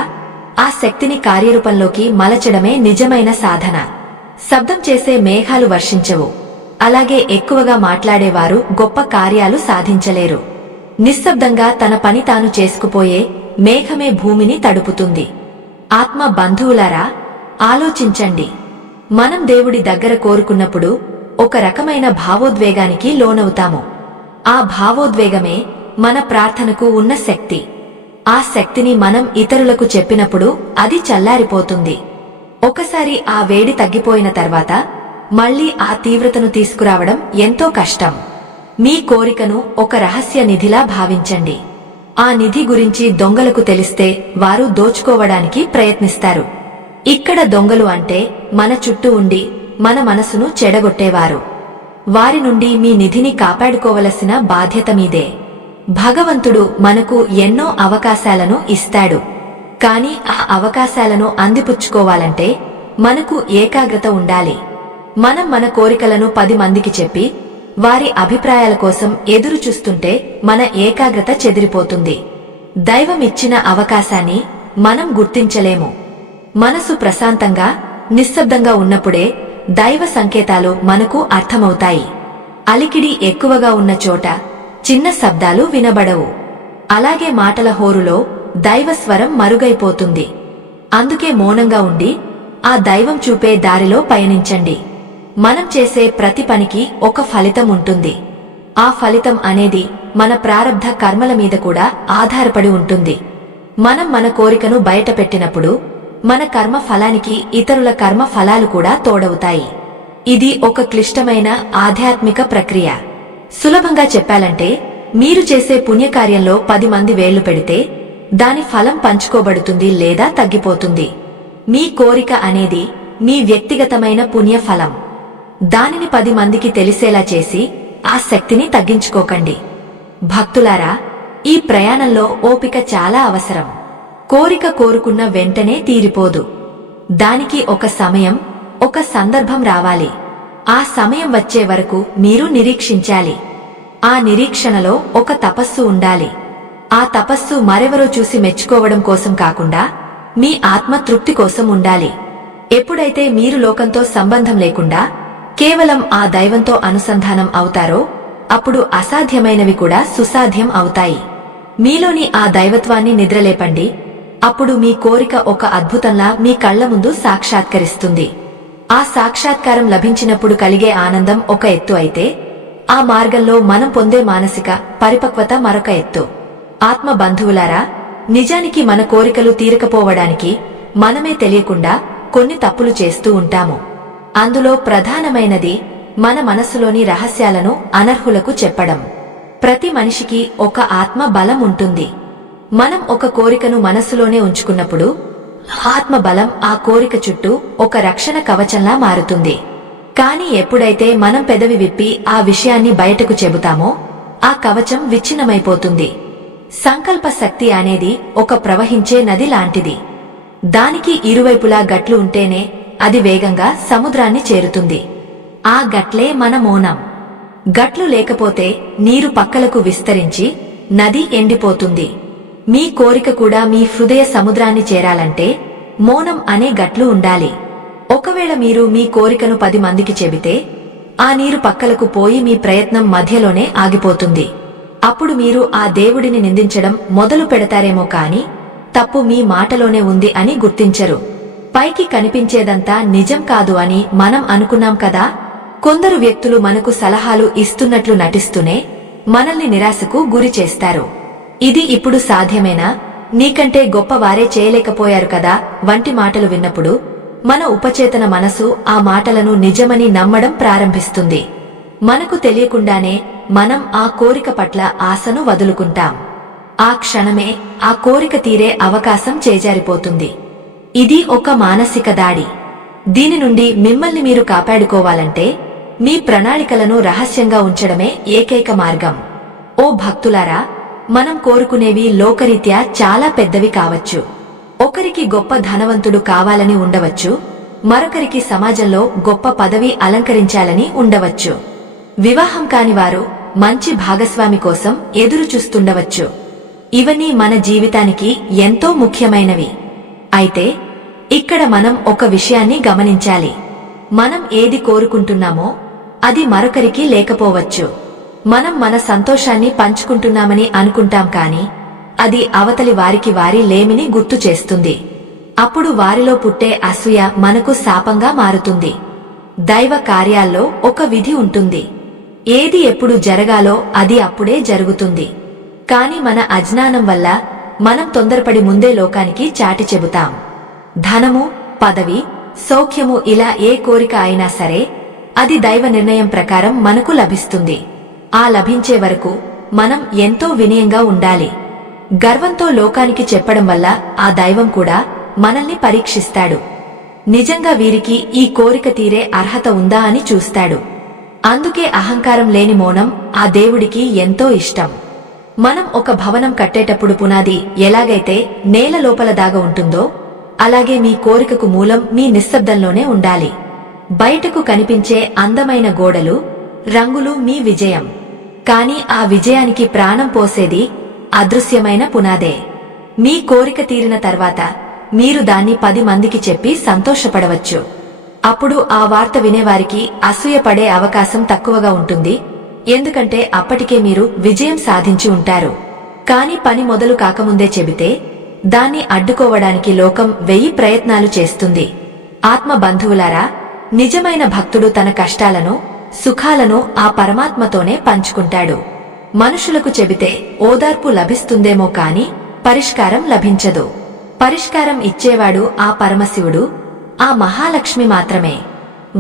ఆ శక్తిని కార్యరూపంలోకి మలచడమే నిజమైన సాధన. శబ్దం చేసే మేఘాలు వర్షించవు. అలాగే ఎక్కువగా మాట్లాడేవారు గొప్ప కార్యాలు సాధించలేరు. నిశ్శబ్దంగా తన పని తాను చేసుకుపోయే మేఘమే భూమిని తడుపుతుంది. ఆత్మ బంధువులారా, ఆలోచించండి. మనం దేవుడి దగ్గర కోరుకున్నప్పుడు ఒక రకమైన భావోద్వేగానికి లోనవుతాము. ఆ భావోద్వేగమే మన ప్రార్థనకు ఉన్న శక్తి. ఆ శక్తిని మనం ఇతరులకు చెప్పినప్పుడు అది చల్లారిపోతుంది. ఒకసారి ఆ వేడి తగ్గిపోయిన తర్వాత మళ్లీ ఆ తీవ్రతను తీసుకురావడం ఎంతో కష్టం. మీ కోరికను ఒక రహస్య నిధిలా భావించండి. ఆ నిధి గురించి దొంగలకు తెలిస్తే వారు దోచుకోవడానికి ప్రయత్నిస్తారు. ఇక్కడ దొంగలు అంటే మన చుట్టూ ఉండి మన మనసును చెడగొట్టేవారు. వారి నుండి మీ నిధిని కాపాడుకోవలసిన బాధ్యత మీదే. భగవంతుడు మనకు ఎన్నో అవకాశాలను ఇస్తాడు. కాని ఆ అవకాశాలను అందిపుచ్చుకోవాలంటే మనకు ఏకాగ్రత ఉండాలి. మనం మన కోరికలను 10 మందికి చెప్పి వారి అభిప్రాయాల కోసం ఎదురు చూస్తుంటే మన ఏకాగ్రత చెదిరిపోతుంది. దైవం ఇచ్చిన అవకాశాన్ని మనం గుర్తించలేము. మనసు ప్రశాంతంగా, నిశ్శబ్దంగా ఉన్నప్పుడే దైవ సంకేతాలు మనకు అర్థమవుతాయి. అలికిడి ఎక్కువగా ఉన్న చోట చిన్న శబ్దాలు వినబడవు. అలాగే మాటల హోరులో దైవస్వరం మరుగైపోతుంది. అందుకే మౌనంగా ఉండి ఆ దైవం చూపే దారిలో పయనించండి. మనం చేసే ప్రతి పనికి ఒక ఫలితం ఉంటుంది. ఆ ఫలితం అనేది మన ప్రారబ్ధ కర్మల మీద కూడా ఆధారపడి ఉంటుంది. మనం మన కోరికను బయటపెట్టినప్పుడు మన కర్మ ఫలానికి ఇతరుల కర్మ ఫలాలు కూడా తోడవుతాయి. ఇది ఒక క్లిష్టమైన ఆధ్యాత్మిక ప్రక్రియ. సులభంగా చెప్పాలంటే మీరు చేసే పుణ్యకార్యంలో 10 మంది వేళ్లు పెడితే దాని ఫలం పంచుకోబడుతుంది లేదా తగ్గిపోతుంది. మీ కోరిక అనేది మీ వ్యక్తిగతమైన పుణ్యఫలం. దానిని 10 మందికి తెలిసేలా చేసి ఆ శక్తిని తగ్గించుకోకండి. భక్తులారా, ఈ ప్రయాణంలో ఓపిక చాలా అవసరం. కోరిక కోరుకున్న వెంటనే తీరిపోదు. దానికి ఒక సమయం, ఒక సందర్భం రావాలి. ఆ సమయం వచ్చే వరకు మీరు నిరీక్షించాలి. ఆ నిరీక్షణలో ఒక తపస్సు ఉండాలి. ఆ తపస్సు మరెవరో చూసి మెచ్చుకోవడం కోసం కాకుండా మీ ఆత్మ తృప్తి కోసం ఉండాలి. ఎప్పుడైతే మీరు లోకంతో సంబంధం లేకుండా కేవలం ఆ దైవంతో అనుసంధానం అవుతారో అప్పుడు అసాధ్యమైనవి కూడా సుసాధ్యం అవుతాయి. మీలోని ఆ దైవత్వాన్ని నిద్రలేపండి. అప్పుడు మీ కోరిక ఒక అద్భుతంలా మీ కళ్ల ముందు సాక్షాత్కరిస్తుంది. ఆ సాక్షాత్కారం లభించినప్పుడు కలిగే ఆనందం ఒక ఎత్తు అయితే, ఆ మార్గంలో మనం పొందే మానసిక పరిపక్వత మరొక ఎత్తు. ఆత్మ బంధువులారా, నిజానికి మన కోరికలు తీరకపోవడానికి మనమే తెలియకుండా కొన్ని తప్పులు చేస్తూ ఉంటాము. అందులో ప్రధానమైనది మన మనసులోని రహస్యాలను అనర్హులకు చెప్పడం. ప్రతి మనిషికి ఒక ఆత్మ బలం ఉంటుంది. మనం ఒక కోరికను మనసులోనే ఉంచుకున్నప్పుడు ఆత్మ బలం ఆ కోరిక చుట్టూ ఒక రక్షణ కవచంలా మారుతుంది. కాని ఎప్పుడైతే మనం పెదవి విప్పి ఆ విషయాన్ని బయటకు చెబుతామో ఆ కవచం విచ్ఛిన్నమైపోతుంది. సంకల్ప శక్తి అనేది ఒక ప్రవహించే నది లాంటిది. దానికి ఇరువైపులా గట్లు ఉంటేనే అది వేగంగా సముద్రాన్ని చేరుతుంది. ఆ గట్లే మన మౌనం. గట్లు లేకపోతే నీరు పక్కలకు విస్తరించి నది ఎండిపోతుంది. మీ కోరిక కూడా మీ హృదయ సముద్రాన్ని చేరాలంటే మౌనం అనే గట్లు ఉండాలి. ఒకవేళ మీరు మీ కోరికను 10 మందికి చెబితే ఆ నీరు పక్కలకు పోయి మీ ప్రయత్నం మధ్యలోనే ఆగిపోతుంది. అప్పుడు మీరు ఆ దేవుడిని నిందించడం మొదలు పెడతారేమో కాని తప్పు మీ మాటలోనే ఉంది అని గుర్తించరు. పైకి కనిపించేదంతా నిజం కాదు అని మనం అనుకున్నాం కదా. కొందరు వ్యక్తులు మనకు సలహాలు ఇస్తున్నట్లు నటిస్తూనే మనల్ని నిరాశకు గురి చేస్తారు. ఇది ఇప్పుడు సాధ్యమేనా, నీకంటే గొప్పవారే చేయలేకపోయారు కదా వంటి మాటలు విన్నప్పుడు మన ఉపచేతన మనసు ఆ మాటలను నిజమని నమ్మడం ప్రారంభిస్తుంది. మనకు తెలియకుండానే మనం ఆ కోరిక పట్ల ఆశను వదులుకుంటాం. ఆ క్షణమే ఆ కోరిక తీరే అవకాశం చేజారిపోతుంది. ఇది ఒక మానసిక దాడి. దీని నుండి మిమ్మల్ని మీరు కాపాడుకోవాలంటే మీ ప్రణాళికలను రహస్యంగా ఉంచడమే ఏకైక మార్గం. ఓ భక్తులారా, మనం కోరుకునేవి లోకరీత్యా చాలా పెద్దవి కావచ్చు. ఒకరికి గొప్ప ధనవంతుడు కావాలని ఉండవచ్చు, మరొకరికి సమాజంలో గొప్ప పదవి అలంకరించాలని ఉండవచ్చు. వివాహం కానివారు మంచి భాగస్వామి కోసం ఎదురు చూస్తుండవచ్చు. ఇవన్నీ మన జీవితానికి ఎంతో ముఖ్యమైనవి. అయితే ఇక్కడ మనం ఒక విషయాన్ని గమనించాలి. మనం ఏది కోరుకుంటున్నామో అది మరొకరికి లేకపోవచ్చు. మనం మన సంతోషాన్ని పంచుకుంటున్నామని అనుకుంటాం కాని అది అవతలి వారికి వారి లేమిని గుర్తు చేస్తుంది. అప్పుడు వారిలో పుట్టే అసూయ మనకు శాపంగా మారుతుంది. దైవ కార్యాల్లో ఒక విధి ఉంటుంది. ఏది ఎప్పుడు జరగాలో అది అప్పుడే జరుగుతుంది. కాని మన అజ్ఞానం వల్ల మనం తొందరపడి ముందే లోకానికి చాటి చెబుతాం. ధనము, పదవి, సౌఖ్యము ఇలా ఏ కోరిక అయినా సరే అది దైవ నిర్ణయం ప్రకారం మనకు లభిస్తుంది. ఆ లభించే వరకు మనం ఎంతో వినయంగా ఉండాలి. గర్వంతో లోకానికి చెప్పడం వల్ల ఆ దైవం కూడా మనల్ని పరీక్షిస్తాడు. నిజంగా వీరికి ఈ కోరిక తీరే అర్హత ఉందా అని చూస్తాడు. అందుకే అహంకారం లేని మౌనం ఆ దేవుడికి ఎంతో ఇష్టం. మనం ఒక భవనం కట్టేటప్పుడు పునాది ఎలాగైతే నేల లోపల దాగా ఉంటుందో అలాగే మీ కోరికకు మూలం మీ నిశ్శబ్దంలోనే ఉండాలి. బయటకు కనిపించే అందమైన గోడలు, రంగులు మీ విజయం. కాని ఆ విజయానికి ప్రాణం పోసేది అదృశ్యమైన పునాదే. మీ కోరిక తీరిన తర్వాత మీరు దాన్ని 10 మందికి చెప్పి సంతోషపడవచ్చు. అప్పుడు ఆ వార్త వినేవారికి అసూయపడే అవకాశం తక్కువగా ఉంటుంది. ఎందుకంటే అప్పటికే మీరు విజయం సాధించి ఉంటారు. కాని పని మొదలు కాకముందే చెబితే దాన్ని అడ్డుకోవడానికి లోకం 1000 ప్రయత్నాలు చేస్తుంది. ఆత్మ బంధువులారా, నిజమైన భక్తుడు తన కష్టాలను సుఖాలను ఆ పరమాత్మతోనే పంచుకుంటాడు. మనుషులకు చెబితే ఓదార్పు లభిస్తుందేమో కాని పరిష్కారం లభించదు. పరిష్కారం ఇచ్చేవాడు ఆ పరమశివుడు, ఆ మహాలక్ష్మి మాత్రమే.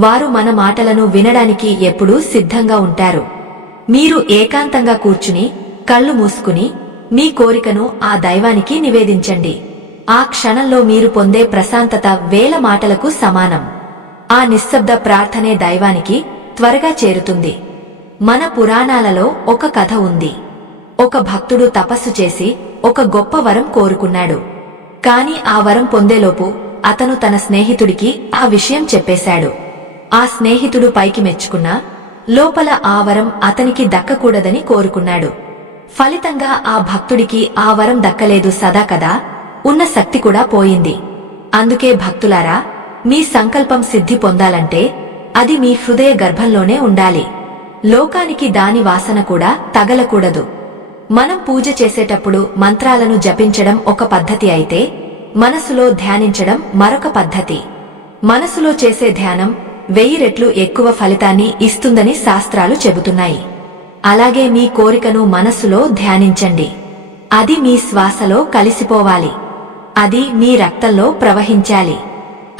వారు మన మాటలను వినడానికి ఎప్పుడూ సిద్ధంగా ఉంటారు. మీరు ఏకాంతంగా కూర్చుని కళ్ళు మూసుకుని మీ కోరికను ఆ దైవానికి నివేదించండి. ఆ క్షణంలో మీరు పొందే ప్రశాంతత 1000 మాటలకు సమానం. ఆ నిశ్శబ్ద ప్రార్థనే దైవానికి త్వరగా చేరుతుంది. మన పురాణాలలో ఒక కథ ఉంది. ఒక భక్తుడు తపస్సు చేసి ఒక గొప్ప వరం కోరుకున్నాడు. కాని ఆ వరం పొందేలోపు అతను తన స్నేహితుడికి ఆ విషయం చెప్పేశాడు. ఆ స్నేహితుడు పైకి మెచ్చుకున్నా లోపల ఆ వరం అతనికి దక్కకూడదని కోరుకున్నాడు. ఫలితంగా ఆ భక్తుడికి ఆ వరం దక్కలేదు సదా కదా, ఉన్న శక్తి కూడా పోయింది. అందుకే భక్తులారా, మీ సంకల్పం సిద్ధి పొందాలంటే అది మీ హృదయ గర్భంలోనే ఉండాలి. లోకానికి దాని వాసన కూడా తగలకూడదు. మనం పూజ చేసేటప్పుడు మంత్రాలను జపించడం ఒక పద్ధతి అయితే మనసులో ధ్యానించడం మరొక పద్ధతి. మనసులో చేసే ధ్యానం 1000 రెట్లు ఎక్కువ ఫలితాన్ని ఇస్తుందని శాస్త్రాలు చెబుతున్నాయి. అలాగే మీ కోరికను మనసులో ధ్యానించండి. అది మీ శ్వాసలో కలిసిపోవాలి. అది మీ రక్తంలో ప్రవహించాలి.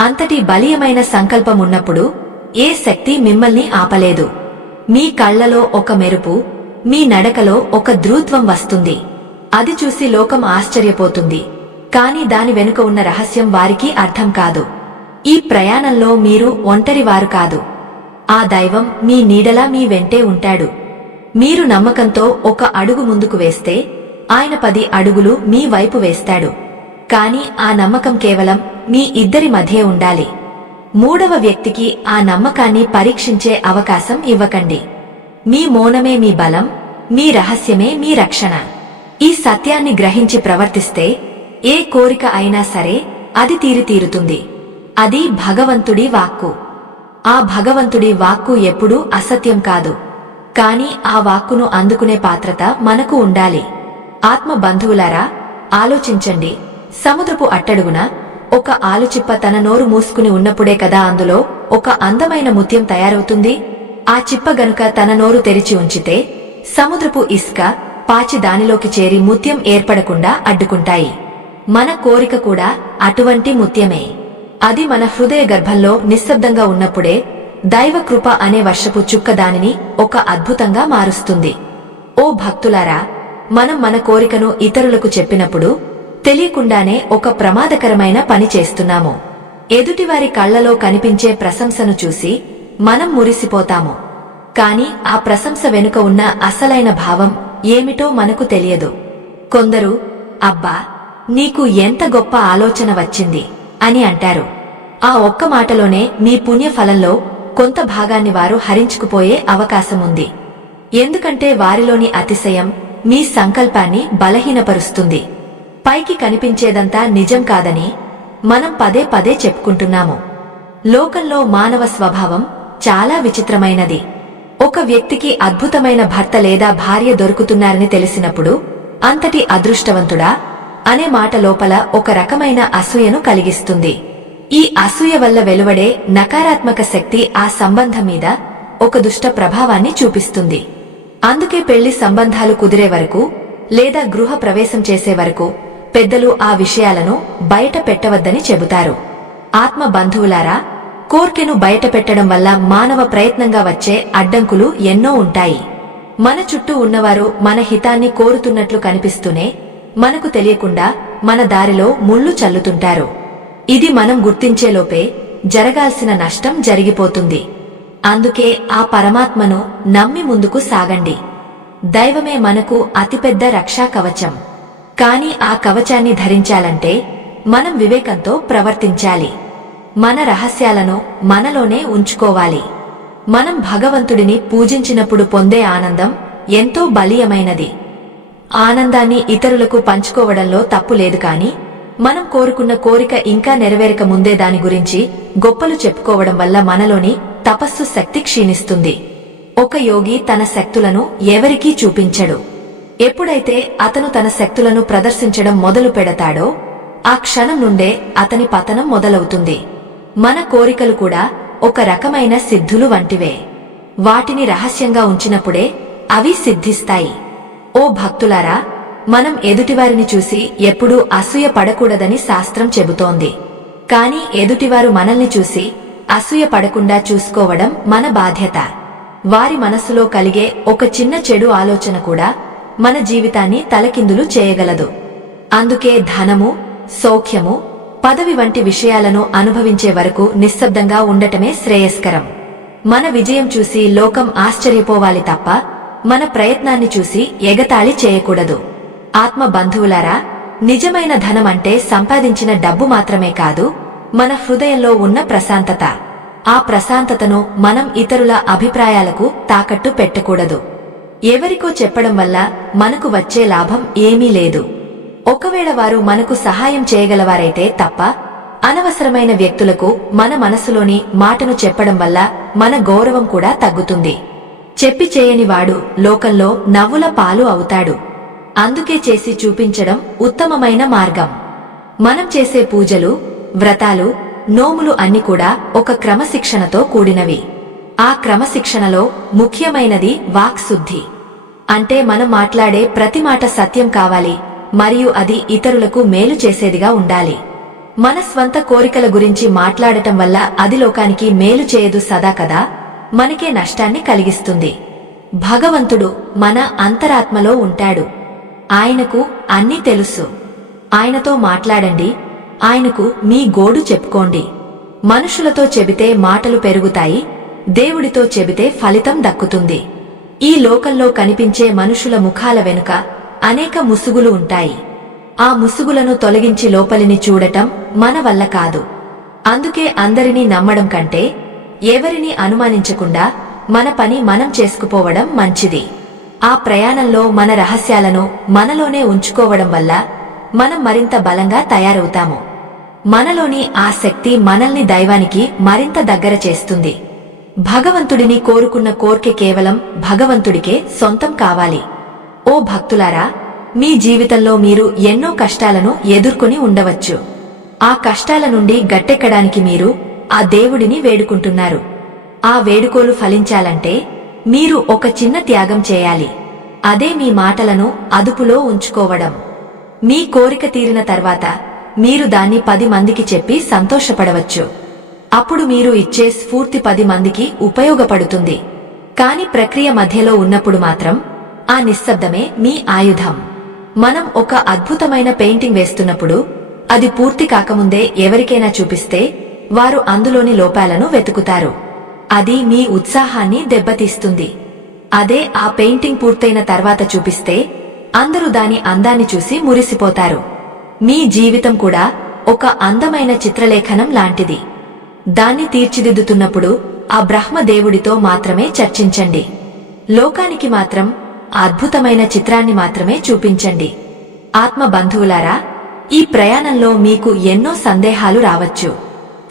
అంతటి బలీయమైన సంకల్పం ఉన్నప్పుడు ఏ శక్తి మిమ్మల్ని ఆపలేదు. మీ కళ్లలో ఒక మెరుపు, మీ నడకలో ఒక ధృత్వం వస్తుంది. అది చూసి లోకం ఆశ్చర్యపోతుంది. కాని దాని వెనుక ఉన్న రహస్యం వారికి అర్థం కాదు. ఈ ప్రయాణంలో మీరు ఒంటరివారు కాదు. ఆ దైవం మీ నీడలా మీ వెంటే ఉంటాడు. మీరు నమ్మకంతో ఒక అడుగు ముందుకు వేస్తే ఆయన 10 అడుగులు మీ వైపు వేస్తాడు. కాని ఆ నమ్మకం కేవలం మీ ఇద్దరి మధ్యే ఉండాలి. మూడవ వ్యక్తికి ఆ నమ్మకాన్ని పరీక్షించే అవకాశం ఇవ్వకండి. మీ మౌనమే మీ బలం, మీ రహస్యమే మీ రక్షణ. ఈ సత్యాన్ని గ్రహించి ప్రవర్తిస్తే ఏ కోరిక అయినా సరే అది తీరుతుంది. అది భగవంతుడి వాక్కు. ఆ భగవంతుడి వాక్కు ఎప్పుడూ అసత్యం కాదు. కాని ఆ వాక్కును అందుకునే పాత్రత మనకు ఉండాలి. ఆత్మ బంధువులారా, ఆలోచించండి. సముద్రపు అట్టడుగున ఒక ఆలుచిప్ప తన నోరు మూసుకుని ఉన్నప్పుడే కదా అందులో ఒక అందమైన ముత్యం తయారవుతుంది. ఆ చిప్ప గనుక తన నోరు తెరిచి ఉంచితే సముద్రపు ఇసుక పాచి దానిలోకి చేరి ముత్యం ఏర్పడకుండా అడ్డుకుంటాయి. మన కోరిక కూడా అటువంటి ముత్యమే. అది మన హృదయ గర్భంలో నిశ్శబ్దంగా ఉన్నప్పుడే దైవ కృప అనే వర్షపు చుక్క దానిని ఒక అద్భుతంగా మారుస్తుంది. ఓ భక్తులారా, మనం మన కోరికను ఇతరులకు చెప్పినప్పుడు తెలియకుండానే ఒక ప్రమాదకరమైన పని చేస్తున్నాము. ఎదుటివారి కళ్లలో కనిపించే ప్రశంసను చూసి మనం మురిసిపోతాము. కాని ఆ ప్రశంస వెనుక ఉన్న అసలైన భావం ఏమిటో మనకు తెలియదు. కొందరు అబ్బా, నీకు ఎంత గొప్ప ఆలోచన వచ్చింది అని అంటారు. ఆ ఒక్క మాటలోనే మీ పుణ్యఫలంలో కొంత భాగాన్ని వారు హరించుకుపోయే అవకాశముంది. ఎందుకంటే వారిలోని అతిశయం మీ సంకల్పాన్ని బలహీనపరుస్తుంది. పైకి కనిపించేదంతా నిజం కాదని మనం పదే పదే చెప్పుకుంటున్నాము. లోకంలో మానవ స్వభావం చాలా విచిత్రమైనది. ఒక వ్యక్తికి అద్భుతమైన భర్త లేదా భార్య దొరుకుతున్నారని తెలిసినప్పుడు అంతటి అదృష్టవంతుడా అనే మాట లోపల ఒక రకమైన అసూయను కలిగిస్తుంది. ఈ అసూయ వల్ల వెలువడే నకారాత్మక శక్తి ఆ సంబంధం మీద ఒక దుష్ట ప్రభావాన్ని చూపిస్తుంది. అందుకే పెళ్లి సంబంధాలు కుదిరే వరకు లేదా గృహ ప్రవేశం చేసే వరకు పెద్దలు ఆ విషయాలను బయట పెట్టవద్దని చెబుతారు. ఆత్మ బంధువులారా, కోర్కెను బయట పెట్టడం వల్ల మానవ ప్రయత్నంగా వచ్చే అడ్డంకులు ఎన్నో ఉంటాయి. మన చుట్టూ ఉన్నవారు మన హితాన్ని కోరుతున్నట్లు కనిపిస్తూనే మనకు తెలియకుండా మన దారిలో ముళ్ళు చల్లుతుంటారు. ఇది మనం గుర్తించేలోపే జరగాల్సిన నష్టం జరిగిపోతుంది. అందుకే ఆ పరమాత్మను నమ్మి ముందుకు సాగండి. దైవమే మనకు అతిపెద్ద రక్షా కవచం. కాని ఆ కవచాన్ని ధరించాలంటే మనం వివేకంతో ప్రవర్తించాలి. మన రహస్యాలను మనలోనే ఉంచుకోవాలి. మనం భగవంతుడిని పూజించినప్పుడు పొందే ఆనందం ఎంతో బలీయమైనది. ఆనందాన్ని ఇతరులకు పంచుకోవడంలో తప్పు లేదు. కాని మనం కోరుకున్న కోరిక ఇంకా నెరవేరక ముందే దాని గురించి గొప్పలు చెప్పుకోవడం వల్ల మనలోని తపస్సు శక్తి క్షీణిస్తుంది. ఒక యోగి తన శక్తులను ఎవరికీ చూపించడు. ఎప్పుడైతే అతను తన శక్తులను ప్రదర్శించడం మొదలు పెడతాడో ఆ క్షణం నుండే అతని పతనం మొదలవుతుంది. మన కోరికలు కూడా ఒక రకమైన సిద్ధులు వంటివే. వాటిని రహస్యంగా ఉంచినప్పుడే అవి సిద్ధిస్తాయి. ఓ భక్తులారా, మనం ఎదుటివారిని చూసి ఎప్పుడూ అసూయ పడకూడదని శాస్త్రం చెబుతోంది. కాని ఎదుటివారు మనల్ని చూసి అసూయ పడకుండా చూసుకోవడం మన బాధ్యత. వారి మనస్సులో కలిగే ఒక చిన్న చెడు ఆలోచన కూడా మన జీవితాన్ని తలకిందులు చేయగలదు. అందుకే ధనము, సౌఖ్యము, పదవి వంటి విషయాలను అనుభవించే వరకు నిశ్శబ్దంగా ఉండటమే శ్రేయస్కరం. మన విజయం చూసి లోకం ఆశ్చర్యపోవాలి తప్ప మన ప్రయత్నాన్ని చూసి ఎగతాళి చేయకూడదు. ఆత్మ బంధువులారా, నిజమైన ధనం అంటే సంపాదించిన డబ్బు మాత్రమే కాదు, మన హృదయంలో ఉన్న ప్రశాంతత. ఆ ప్రశాంతతను మనం ఇతరుల అభిప్రాయాలకు తాకట్టు పెట్టకూడదు. ఎవరికో చెప్పడం వల్ల మనకు వచ్చే లాభం ఏమీ లేదు. ఒకవేళ వారు మనకు సహాయం చేయగలవారైతే తప్ప అనవసరమైన వ్యక్తులకు మన మనసులోని మాటను చెప్పడం వల్ల మన గౌరవం కూడా తగ్గుతుంది. చెప్పి చేయని వాడు లోకంలో నవ్వుల పాలు అవుతాడు. అందుకే చేసి చూపించడం ఉత్తమమైన మార్గం. మనం చేసే పూజలు, వ్రతాలు, నోములు అన్ని కూడా ఒక క్రమశిక్షణతో కూడినవి. ఆ క్రమశిక్షణలో ముఖ్యమైనది వాక్శుద్ధి. అంటే మనం మాట్లాడే ప్రతి మాట సత్యం కావాలి మరియు అది ఇతరులకు మేలు చేసేదిగా ఉండాలి. మన స్వంత కోరికల గురించి మాట్లాడటం వల్ల అది లోకానికి మేలు చేయదు సదా కదా, మనకే నష్టాన్ని కలిగిస్తుంది. భగవంతుడు మన అంతరాత్మలో ఉంటాడు. ఆయనకు అన్నీ తెలుసు. ఆయనతో మాట్లాడండి, ఆయనకు మీ గోడు చెప్పుకోండి. మనుషులతో చెబితే మాటలు పెరుగుతాయి, దేవుడితో చెబితే ఫలితం దక్కుతుంది. ఈ లోకంలో కనిపించే మనుషుల ముఖాల వెనుక అనేక ముసుగులు ఉంటాయి. ఆ ముసుగులను తొలగించి లోపలిని చూడటం మన వల్ల కాదు. అందుకే అందరినీ నమ్మడం కంటే ఎవరిని అనుమానించకుండా మన పని మనం చేసుకుపోవడం మంచిది. ఆ ప్రయాణంలో మన రహస్యాలను మనలోనే ఉంచుకోవడం వల్ల మనం మరింత బలంగా తయారవుతాము. మనలోని ఆ శక్తి మనల్ని దైవానికి మరింత దగ్గర చేస్తుంది. భగవంతుడిని కోరుకున్న కోర్కె కేవలం భగవంతుడికే సొంతం కావాలి. ఓ భక్తులారా, మీ జీవితంలో మీరు ఎన్నో కష్టాలను ఎదుర్కొని ఉండవచ్చు. ఆ కష్టాల నుండి గట్టెక్కడానికి మీరు ఆ దేవుడిని వేడుకుంటున్నారు. ఆ వేడుకోలు ఫలించాలంటే మీరు ఒక చిన్న త్యాగం చేయాలి. అదే మీ మాటలను అదుపులో ఉంచుకోవడం. మీ కోరిక తీరిన తర్వాత మీరు దాన్ని 10 మందికి చెప్పి సంతోషపడవచ్చు. అప్పుడు మీరు ఇచ్చే స్ఫూర్తి 10 మందికి ఉపయోగపడుతుంది. కాని ప్రక్రియ మధ్యలో ఉన్నప్పుడు మాత్రం ఆ నిశ్శబ్దమే మీ ఆయుధం. మనం ఒక అద్భుతమైన పెయింటింగ్ వేస్తున్నప్పుడు అది పూర్తి కాకముందే ఎవరికైనా చూపిస్తే వారు అందులోని లోపాలను వెతుకుతారు. అది మీ ఉత్సాహాన్ని దెబ్బతీస్తుంది. అదే ఆ పెయింటింగ్ పూర్తయిన తర్వాత చూపిస్తే అందరూ దాని అందాన్ని చూసి మురిసిపోతారు. మీ జీవితం కూడా ఒక అందమైన చిత్రలేఖనం లాంటిది. దాన్ని తీర్చిదిద్దుతున్నప్పుడు ఆ బ్రహ్మదేవుడితో మాత్రమే చర్చించండి. లోకానికి మాత్రం అద్భుతమైన చిత్రాన్ని మాత్రమే చూపించండి. ఆత్మ బంధువులారా, ఈ ప్రయాణంలో మీకు ఎన్నో సందేహాలు రావచ్చు.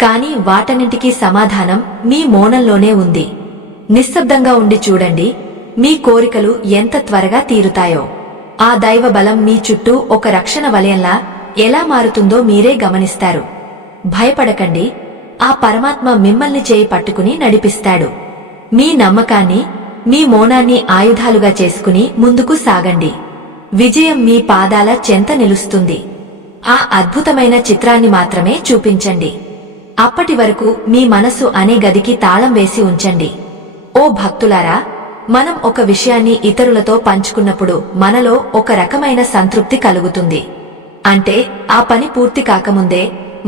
కాని వాటన్నింటికీ సమాధానం మీ మౌనంలోనే ఉంది. నిశ్శబ్దంగా ఉండి చూడండి, మీ కోరికలు ఎంత త్వరగా తీరుతాయో. ఆ దైవ బలం మీ చుట్టూ ఒక రక్షణ వలయంలా ఎలా మారుతుందో మీరే గమనిస్తారు. భయపడకండి, ఆ పరమాత్మ మిమ్మల్ని చేయి పట్టుకుని నడిపిస్తాడు. మీ నమ్మకాన్ని, మీ మౌనాన్ని ఆయుధాలుగా చేసుకుని ముందుకు సాగండి. విజయం మీ పాదాల చెంత నిలుస్తుంది. ఆ అద్భుతమైన చిత్రాన్ని మాత్రమే చూపించండి. అప్పటి వరకు మీ మనసు అనే గదికి తాళం వేసి ఉంచండి. ఓ భక్తులారా, మనం ఒక విషయాన్ని ఇతరులతో పంచుకున్నప్పుడు మనలో ఒక రకమైన సంతృప్తి కలుగుతుంది. అంటే ఆ పని పూర్తి కాకముందే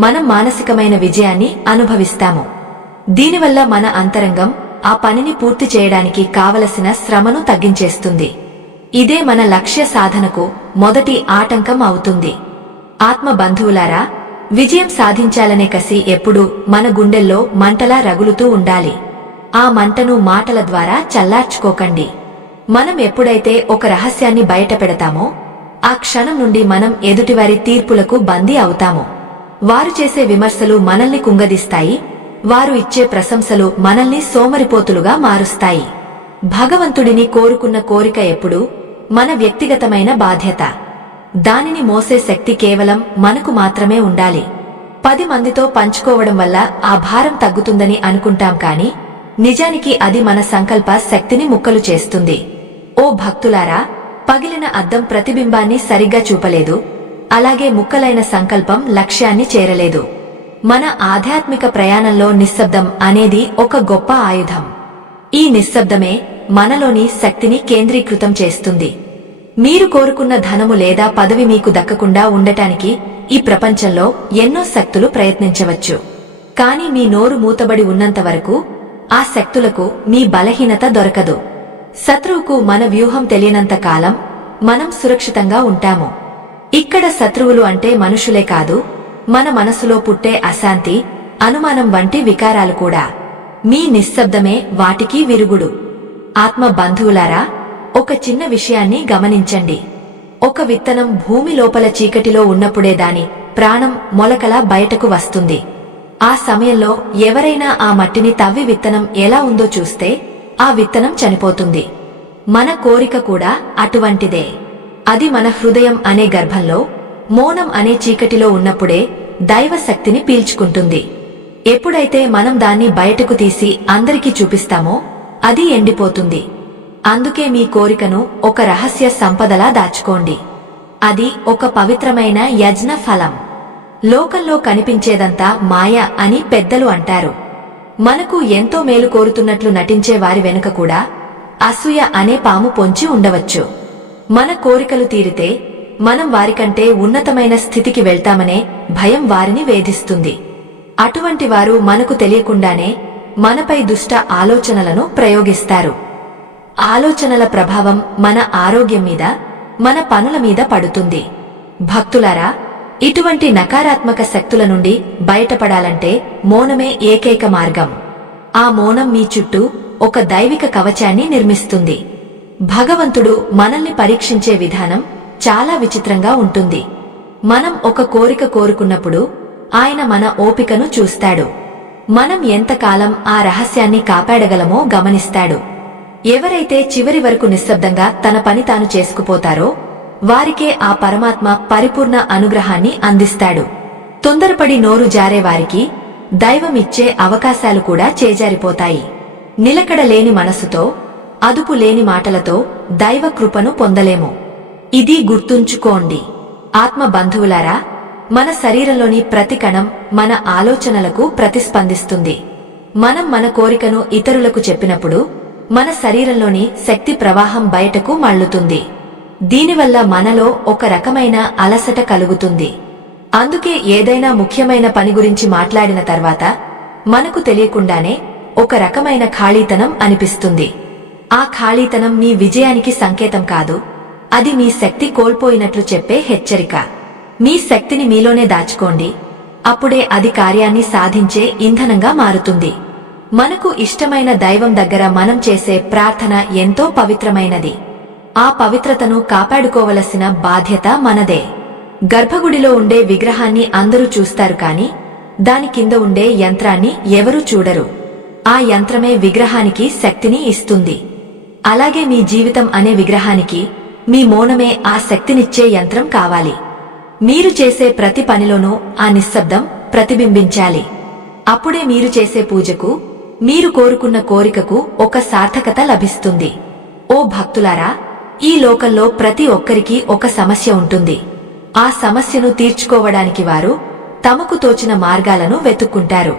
మనం మానసికమైన విజయాన్ని అనుభవిస్తాము. దీనివల్ల మన అంతరంగం ఆ పనిని పూర్తి చేయడానికి కావలసిన శ్రమను తగ్గించేస్తుంది. ఇదే మన లక్ష్య సాధనకు మొదటి ఆటంకం అవుతుంది. ఆత్మ బంధువులారా, విజయం సాధించాలనే కసి ఎప్పుడూ మన గుండెల్లో మంటలా రగులుతూ ఉండాలి. ఆ మంటను మాటల ద్వారా చల్లార్చుకోకండి. మనం ఎప్పుడైతే ఒక రహస్యాన్ని బయట పెడతామో ఆ క్షణం నుండి మనం ఎదుటివారి తీర్పులకు బందీ అవుతాము. వారు చేసే విమర్శలు మనల్ని కుంగదీస్తాయి, వారు ఇచ్చే ప్రశంసలు మనల్ని సోమరిపోతులుగా మారుస్తాయి. భగవంతుడిని కోరుకున్న కోరిక ఎప్పుడూ మన వ్యక్తిగతమైన బాధ్యత. దానిని మోసే శక్తి కేవలం మనకు మాత్రమే ఉండాలి. 10 మందితో పంచుకోవడం వల్ల ఆ భారం తగ్గుతుందని అనుకుంటాం కాని నిజానికి అది మన సంకల్ప శక్తిని ముక్కలు చేస్తుంది. ఓ భక్తులారా, పగిలిన అద్దం ప్రతిబింబాన్ని సరిగ్గా చూపలేదు, అలాగే ముక్కలైన సంకల్పం లక్ష్యాన్ని చేరలేదు. మన ఆధ్యాత్మిక ప్రయాణంలో నిశ్శబ్దం అనేది ఒక గొప్ప ఆయుధం. ఈ నిశ్శబ్దమే మనలోని శక్తిని కేంద్రీకృతం చేస్తుంది. మీరు కోరుకున్న ధనము లేదా పదవి మీకు దక్కకుండా ఉండటానికి ఈ ప్రపంచంలో ఎన్నో శక్తులు ప్రయత్నించవచ్చు. కాని మీ నోరు మూతబడి ఉన్నంత వరకు ఆ శక్తులకు మీ బలహీనత దొరకదు. శత్రువుకు మన వ్యూహం తెలియనంత కాలం మనం సురక్షితంగా ఉంటాము. ఇక్కడ శత్రువులు అంటే మనుషులే కాదు, మన మనసులో పుట్టే అశాంతి, అనుమానం వంటి వికారాలు కూడా. మీ నిశ్శబ్దమే వాటికి విరుగుడు. ఆత్మ బంధువులారా, ఒక చిన్న విషయాన్ని గమనించండి. ఒక విత్తనం భూమి లోపల చీకటిలో ఉన్నప్పుడే దాని ప్రాణం మొలకలా బయటకు వస్తుంది. ఆ సమయంలో ఎవరైనా ఆ మట్టిని తవ్వి విత్తనం ఎలా ఉందో చూస్తే ఆ విత్తనం చనిపోతుంది. మన కోరిక కూడా అటువంటిదే. అది మన హృదయం అనే గర్భంలో, మౌనం అనే చీకటిలో ఉన్నప్పుడే దైవశక్తిని పీల్చుకుంటుంది. ఎప్పుడైతే మనం దాన్ని బయటకు తీసి అందరికీ చూపిస్తామో అది ఎండిపోతుంది. అందుకే మీ కోరికను ఒక రహస్య సంపదలా దాచుకోండి. అది ఒక పవిత్రమైన యజ్ఞ ఫలం. లోకంలో కనిపించేదంతా మాయ అని పెద్దలు అంటారు. మనకు ఎంతో మేలు కోరుతున్నట్లు నటించే వారి వెనుక కూడా అసూయ అనే పాము పొంచి ఉండవచ్చు. మన కోరికలు తీరితే మనం వారికంటే ఉన్నతమైన స్థితికి వెళ్తామనే భయం వారిని వేధిస్తుంది. అటువంటి వారు మనకు తెలియకుండానే మనపై దుష్ట ఆలోచనలను ప్రయోగిస్తారు. ఆలోచనల ప్రభావం మన ఆరోగ్యం మీద, మన పనుల మీద పడుతుంది. భక్తులారా, ఇటువంటి నకారాత్మక శక్తుల నుండి బయటపడాలంటే మౌనమే ఏకైక మార్గం. ఆ మౌనం మీ చుట్టూ ఒక దైవిక కవచాన్ని నిర్మిస్తుంది. భగవంతుడు మనల్ని పరీక్షించే విధానం చాలా విచిత్రంగా ఉంటుంది. మనం ఒక కోరిక కోరుకున్నప్పుడు ఆయన మన ఓపికను చూస్తాడు. మనం ఎంతకాలం ఆ రహస్యాన్ని కాపాడగలమో గమనిస్తాడు. ఎవరైతే చివరి వరకు నిశ్శబ్దంగా తన పని తాను చేసుకుపోతారో వారికే ఆ పరమాత్మ పరిపూర్ణ అనుగ్రహాన్ని అందిస్తాడు. తొందరపడి నోరు జారేవారికి దైవమిచ్చే అవకాశాలు కూడా చేజారిపోతాయి. నిలకడ లేని మనసుతో, అదుపు లేని మాటలతో దైవ కృపను పొందలేము. ఇది గుర్తుంచుకోండి. ఆత్మ బంధువులారా, మన శరీరంలోని ప్రతి కణం మన ఆలోచనలకు ప్రతిస్పందిస్తుంది. మనం మన కోరికను ఇతరులకు చెప్పినప్పుడు మన శరీరంలోని శక్తి ప్రవాహం బయటకు మళ్లుతుంది. దీనివల్ల మనలో ఒక రకమైన అలసట కలుగుతుంది. అందుకే ఏదైనా ముఖ్యమైన పని గురించి మాట్లాడిన తర్వాత మనకు తెలియకుండానే ఒక రకమైన ఖాళీతనం అనిపిస్తుంది. ఆ ఖాళీతనం మీ విజయానికి సంకేతం కాదు, అది మీ శక్తి కోల్పోయినట్లు చెప్పే హెచ్చరిక. మీ శక్తిని మీలోనే దాచుకోండి, అప్పుడే అది కార్యాన్ని సాధించే ఇంధనంగా మారుతుంది. మనకు ఇష్టమైన దైవం దగ్గర మనం చేసే ప్రార్థన ఎంతో పవిత్రమైనది. ఆ పవిత్రతను కాపాడుకోవలసిన బాధ్యత మనదే. గర్భగుడిలో ఉండే విగ్రహాన్ని అందరూ చూస్తారు కాని దాని కింద ఉండే యంత్రాన్ని ఎవరూ చూడరు. ఆ యంత్రమే విగ్రహానికి శక్తిని ఇస్తుంది. అలాగే మీ జీవితం అనే విగ్రహానికి మీ మౌనమే ఆ శక్తినిచ్చే యంత్రం కావాలి. మీరు చేసే ప్రతి పనిలోనూ ఆ నిశ్శబ్దం ప్రతిబింబించాలి. అప్పుడే మీరు చేసే పూజకు, మీరు కోరుకున్న కోరికకు ఒక సార్థకత లభిస్తుంది. ఓ భక్తులారా, ఈ లోకంలో ప్రతి ఒక్కరికి ఒక సమస్య ఉంటుంది. ఆ సమస్యను తీర్చుకోవడానికి వారు తమకు తోచిన మార్గాలను వెతుక్కుంటారు.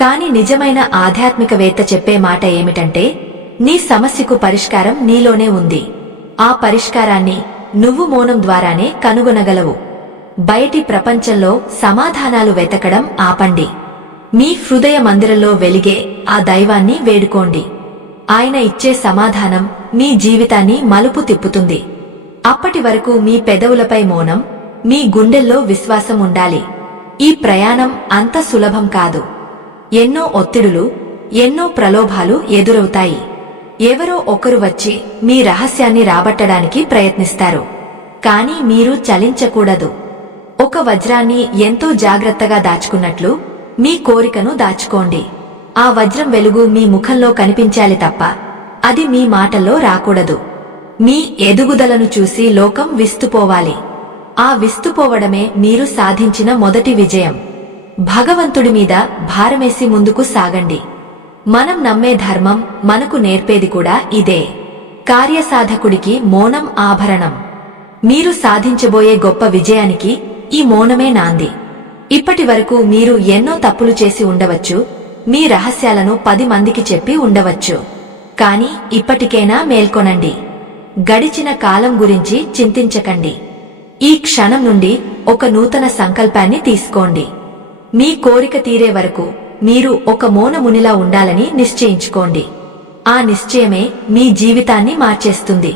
కాని నిజమైన ఆధ్యాత్మికవేత్త చెప్పే మాట ఏమిటంటే, నీ సమస్యకు పరిష్కారం నీలోనే ఉంది. ఆ పరిష్కారాన్ని నువ్వు మౌనం ద్వారానే కనుగొనగలవు. బయటి ప్రపంచంలో సమాధానాలు వెతకడం ఆపండి. మీ హృదయ మందిరంలో వెలిగే ఆ దైవాన్ని వేడుకోండి. ఆయన ఇచ్చే సమాధానం మీ జీవితాన్ని మలుపు తిప్పుతుంది. అప్పటి వరకు మీ పెదవులపై మౌనం, మీ గుండెల్లో విశ్వాసం ఉండాలి. ఈ ప్రయాణం అంత సులభం కాదు. ఎన్నో ఒత్తిడులు, ఎన్నో ప్రలోభాలు ఎదురవుతాయి. ఎవరో ఒకరు వచ్చి మీ రహస్యాన్ని రాబట్టడానికి ప్రయత్నిస్తారు. కానీ మీరు చలించకూడదు. ఒక వజ్రాన్ని ఎంతో జాగ్రత్తగా దాచుకున్నట్లు మీ కోరికను దాచుకోండి. ఆ వజ్రం వెలుగు మీ ముఖంలో కనిపించాలి తప్ప అది మీ మాటల్లో రాకూడదు. మీ ఎదుగుదలను చూసి లోకం విస్తుపోవాలి. ఆ విస్తుపోవడమే మీరు సాధించిన మొదటి విజయం. భగవంతుడి మీద భారమేసి ముందుకు సాగండి. మనం నమ్మే ధర్మం మనకు నేర్పేది కూడా ఇదే. కార్యసాధకుడికి మౌనం ఆభరణం. మీరు సాధించబోయే గొప్ప విజయానికి ఈ మౌనమే నాంది. ఇప్పటి వరకు మీరు ఎన్నో తప్పులు చేసి ఉండవచ్చు, మీ రహస్యాలను 10 మందికి చెప్పి ఉండవచ్చు. కాని ఇప్పటికైనా మేల్కొనండి. గడిచిన కాలం గురించి చింతించకండి. ఈ క్షణం నుండి ఒక నూతన సంకల్పాన్ని తీసుకోండి. మీ కోరిక తీరే వరకు మీరు ఒక మౌనమునిలా ఉండాలని నిశ్చయించుకోండి. ఆ నిశ్చయమే మీ జీవితాన్ని మార్చేస్తుంది.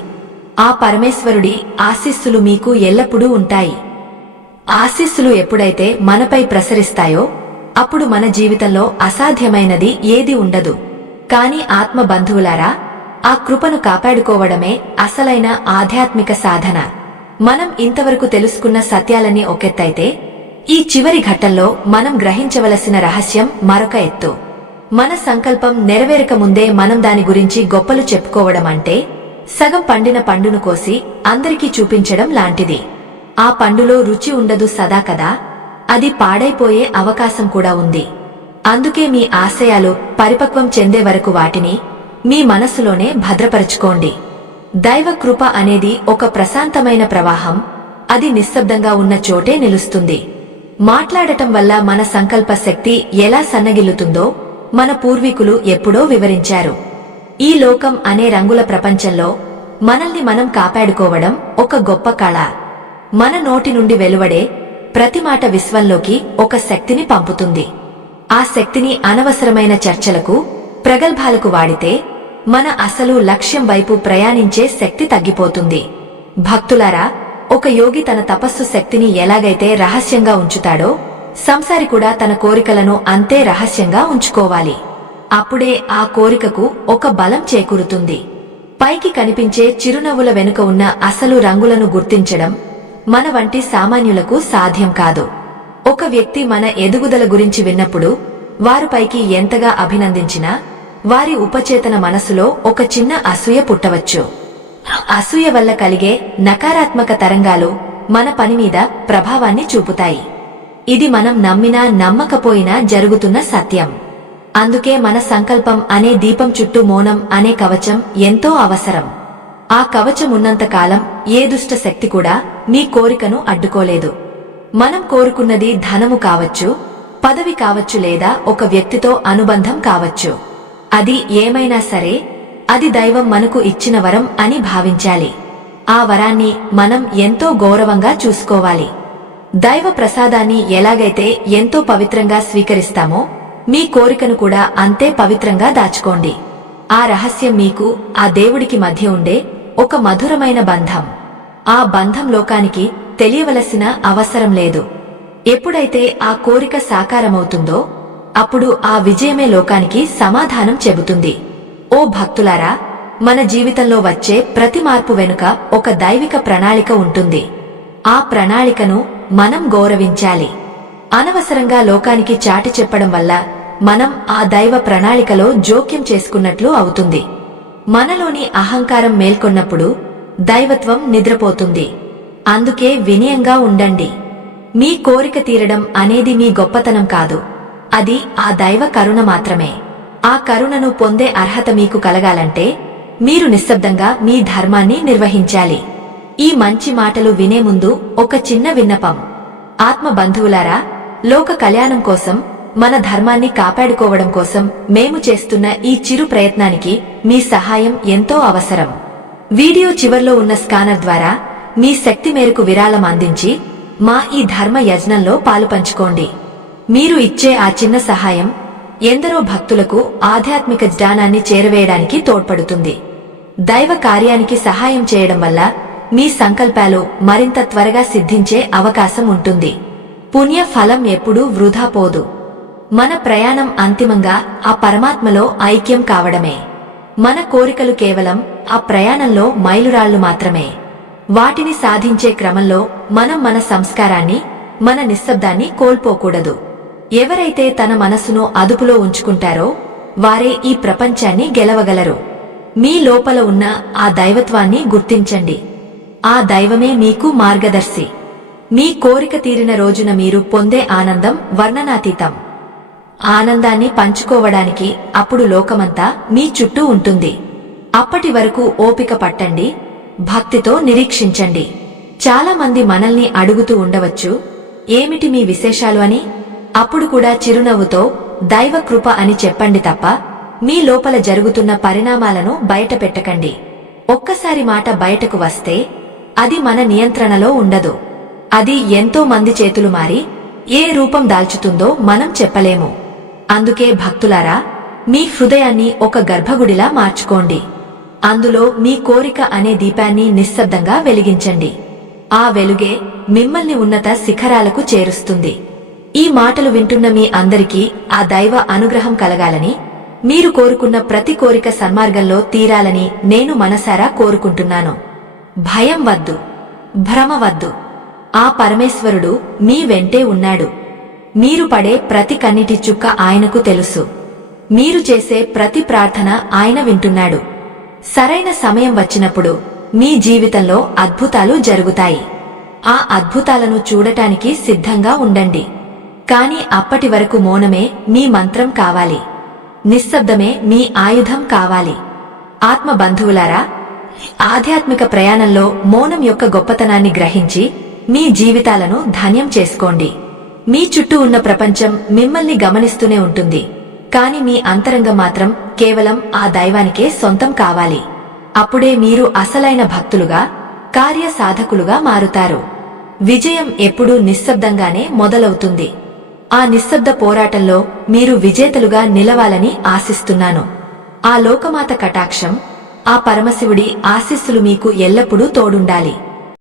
ఆ పరమేశ్వరుడి ఆశీస్సులు మీకు ఎల్లప్పుడూ ఉంటాయి. ఆశీస్సులు ఎప్పుడైతే మనపై ప్రసరిస్తాయో అప్పుడు మన జీవితంలో అసాధ్యమైనది ఏది ఉండదు. కాని ఆత్మ బంధువులారా, ఆ కృపను కాపాడుకోవడమే అసలైన ఆధ్యాత్మిక సాధన. మనం ఇంతవరకు తెలుసుకున్న సత్యాలన్నీ ఒకెత్తైతే ఈ చివరి ఘట్టంలో మనం గ్రహించవలసిన రహస్యం మరొక ఎత్తు. మన సంకల్పం నెరవేరక ముందే మనం దాని గురించి గొప్పలు చెప్పుకోవడం అంటే సగం పండిన పండును కోసి అందరికీ చూపించడం లాంటిది. ఆ పండులో రుచి ఉండదు సదా కదా, అది పాడైపోయే అవకాశం కూడా ఉంది. అందుకే మీ ఆశయాలు పరిపక్వం చెందే వరకు వాటిని మీ మనస్సులోనే భద్రపరచుకోండి. దైవ కృప అనేది ఒక ప్రశాంతమైన ప్రవాహం. అది నిశ్శబ్దంగా ఉన్న చోటే నిలుస్తుంది. మాట్లాడటం వల్ల మన సంకల్ప శక్తి ఎలా సన్నగిల్లుతుందో మన పూర్వీకులు ఎప్పుడో వివరించారు. ఈ లోకం అనే రంగుల ప్రపంచంలో మనల్ని మనం కాపాడుకోవడం ఒక గొప్ప కళ. మన నోటి నుండి వెలువడే ప్రతి మాట విశ్వంలోకి ఒక శక్తిని పంపుతుంది. ఆ శక్తిని అనవసరమైన చర్చలకు, ప్రగల్భాలకు వాడితే మన అసలు లక్ష్యం వైపు ప్రయాణించే శక్తి తగ్గిపోతుంది. భక్తులారా, ఒక యోగి తన తపస్సు శక్తిని ఎలాగైతే రహస్యంగా ఉంచుతాడో సంసారి కూడా తన కోరికలను అంతే రహస్యంగా ఉంచుకోవాలి. అప్పుడే ఆ కోరికకు ఒక బలం చేకూరుతుంది. పైకి కనిపించే చిరునవ్వుల వెనుక ఉన్న అసలు రంగులను గుర్తించడం మన వంటి సామాన్యులకు సాధ్యం కాదు. ఒక వ్యక్తి మన ఎదుగుదల గురించి విన్నప్పుడు వారు పైకి ఎంతగా అభినందించినా వారి ఉపచేతన మనసులో ఒక చిన్న అసూయ పుట్టవచ్చు. అసూయ వల్ల కలిగే నకారాత్మక తరంగాలు మన పని మీద ప్రభావాన్ని చూపుతాయి. ఇది మనం నమ్మినా నమ్మకపోయినా జరుగుతున్న సత్యం. అందుకే మన సంకల్పం అనే దీపం చుట్టూ మౌనం అనే కవచం ఎంతో అవసరం. ఆ కవచం ఉన్నంతకాలం ఏ దుష్ట శక్తి కూడా మీ కోరికను అడ్డుకోలేదు. మనం కోరుకున్నది ధనము కావచ్చు, పదవి కావచ్చు, లేదా ఒక వ్యక్తితో అనుబంధం కావచ్చు. అది ఏమైనా సరే అది దైవం మనకు ఇచ్చిన వరం అని భావించాలి. ఆ వరాన్ని మనం ఎంతో గౌరవంగా చూసుకోవాలి. దైవ ప్రసాదాన్ని ఎలాగైతే ఎంతో పవిత్రంగా స్వీకరిస్తామో మీ కోరికను కూడా అంతే పవిత్రంగా దాచుకోండి. ఆ రహస్యం మీకు ఆ దేవుడికి మధ్య ఉండే ఒక మధురమైన బంధం. ఆ బంధం లోకానికి తెలియవలసిన అవసరం లేదు. ఎప్పుడైతే ఆ కోరిక సాకారమవుతుందో అప్పుడు ఆ విజయమే లోకానికి సమాధానం చెబుతుంది. ఓ భక్తులారా, మన జీవితంలో వచ్చే ప్రతి మార్పు వెనుక ఒక దైవిక ప్రణాళిక ఉంటుంది. ఆ ప్రణాళికను మనం గౌరవించాలి. అనవసరంగా లోకానికి చాటి చెప్పడం వల్ల మనం ఆ దైవ ప్రణాళికలో జోక్యం చేసుకున్నట్లు అవుతుంది. మనలోని అహంకారం మేల్కొన్నప్పుడు దైవత్వం నిద్రపోతుంది. అందుకే వినయంగా ఉండండి. మీ కోరిక తీరడం అనేది మీ గొప్పతనం కాదు, అది ఆ దైవ కరుణ మాత్రమే. ఆ కరుణను పొందే అర్హత మీకు కలగాలంటే మీరు నిశ్శబ్దంగా మీ ధర్మాన్ని నిర్వహించాలి. ఈ మంచి మాటలు వినే ముందు ఒక చిన్న విన్నపం. ఆత్మ బంధువులారా, లోక కళ్యాణం కోసం, మన ధర్మాన్ని కాపాడుకోవడం కోసం మేము చేస్తున్న ఈ చిరు ప్రయత్నానికి మీ సహాయం ఎంతో అవసరం. వీడియో చివర్లో ఉన్న స్కానర్ ద్వారా మీ శక్తి మేరకు విరాళం అందించి మా ఈ ధర్మ యజ్ఞంలో పాలుపంచుకోండి. మీరు ఇచ్చే ఆ చిన్న సహాయం ఎందరో భక్తులకు ఆధ్యాత్మిక జ్ఞానాన్ని చేరవేయడానికి తోడ్పడుతుంది. దైవ కార్యానికి సహాయం చేయడం వల్ల మీ సంకల్పాలు మరింత త్వరగా సిద్ధించే అవకాశం ఉంటుంది. పుణ్య ఫలం ఎప్పుడూ వృధా పోదు. మన ప్రయాణం అంతిమంగా ఆ పరమాత్మలో ఐక్యం కావడమే. మన కోరికలు కేవలం ఆ ప్రయాణంలో మైలురాళ్లు మాత్రమే. వాటిని సాధించే క్రమంలో మనం మన సంస్కారాన్ని, మన నిశ్శబ్దాన్ని కోల్పోకూడదు. ఎవరైతే తన మనసును అదుపులో ఉంచుకుంటారో వారే ఈ ప్రపంచాన్ని గెలవగలరు. మీ లోపల ఉన్న ఆ దైవత్వాన్ని గుర్తించండి. ఆ దైవమే మీకు మార్గదర్శి. మీ కోరిక తీరిన రోజున మీరు పొందే ఆనందం వర్ణనాతీతం. ఆనందాన్ని పంచుకోవడానికి అప్పుడు లోకమంతా మీ చుట్టూ ఉంటుంది. అప్పటి వరకు ఓపిక పట్టండి, భక్తితో నిరీక్షించండి. చాలా మంది మనల్ని అడుగుతూ ఉండవచ్చు, ఏమిటి మీ విశేషాలు అని. అప్పుడు కూడా చిరునవ్వుతో దైవ కృప అని చెప్పండి తప్ప మీ లోపల జరుగుతున్న పరిణామాలను బయట పెట్టకండి. ఒక్కసారి మాట బయటకు వస్తే అది మన నియంత్రణలో ఉండదు. అది ఎంతో మంది చేతులు మారి ఏ రూపం దాల్చుతుందో మనం చెప్పలేము. అందుకే భక్తులారా, మీ హృదయాన్ని ఒక గర్భగుడిలా మార్చుకోండి. అందులో మీ కోరిక అనే దీపాన్ని నిశ్శబ్దంగా వెలిగించండి. ఆ వెలుగే మిమ్మల్ని ఉన్నత శిఖరాలకు చేరుస్తుంది. ఈ మాటలు వింటున్న మీ అందరికీ ఆ దైవ అనుగ్రహం కలగాలని, మీరు కోరుకున్న ప్రతి కోరిక సన్మార్గంలో తీరాలని నేను మనసారా కోరుకుంటున్నాను. భయం వద్దు, భ్రమ వద్దు. ఆ పరమేశ్వరుడు మీ వెంటే ఉన్నాడు. మీరు పడే ప్రతి కన్నీటి చుక్క ఆయనకు తెలుసు. మీరు చేసే ప్రతి ప్రార్థన ఆయన వింటున్నాడు. సరైన సమయం వచ్చినప్పుడు మీ జీవితంలో అద్భుతాలు జరుగుతాయి. ఆ అద్భుతాలను చూడటానికి సిద్ధంగా ఉండండి. కాని అప్పటి వరకు మౌనమే మీ మంత్రం కావాలి. నిశ్శబ్దమే మీ ఆయుధం కావాలి. ఆత్మ బంధువులారా, ఆధ్యాత్మిక ప్రయాణంలో మౌనం యొక్క గొప్పతనాన్ని గ్రహించి మీ జీవితాలను ధన్యం చేసుకోండి. మీ చుట్టూ ఉన్న ప్రపంచం మిమ్మల్ని గమనిస్తూనే ఉంటుంది. కాని మీ అంతరంగం మాత్రం కేవలం ఆ దైవానికే సొంతం కావాలి. అప్పుడే మీరు అసలైన భక్తులుగా, కార్యసాధకులుగా మారుతారు. విజయం ఎప్పుడూ నిశ్శబ్దంగానే మొదలవుతుంది. ఆ నిశ్శబ్ద పోరాటంలో మీరు విజేతలుగా నిలవాలని ఆశిస్తున్నాను. ఆ లోకమాత కటాక్షం, ఆ పరమశివుడి ఆశీస్సులు మీకు ఎల్లప్పుడూ తోడుండాలి.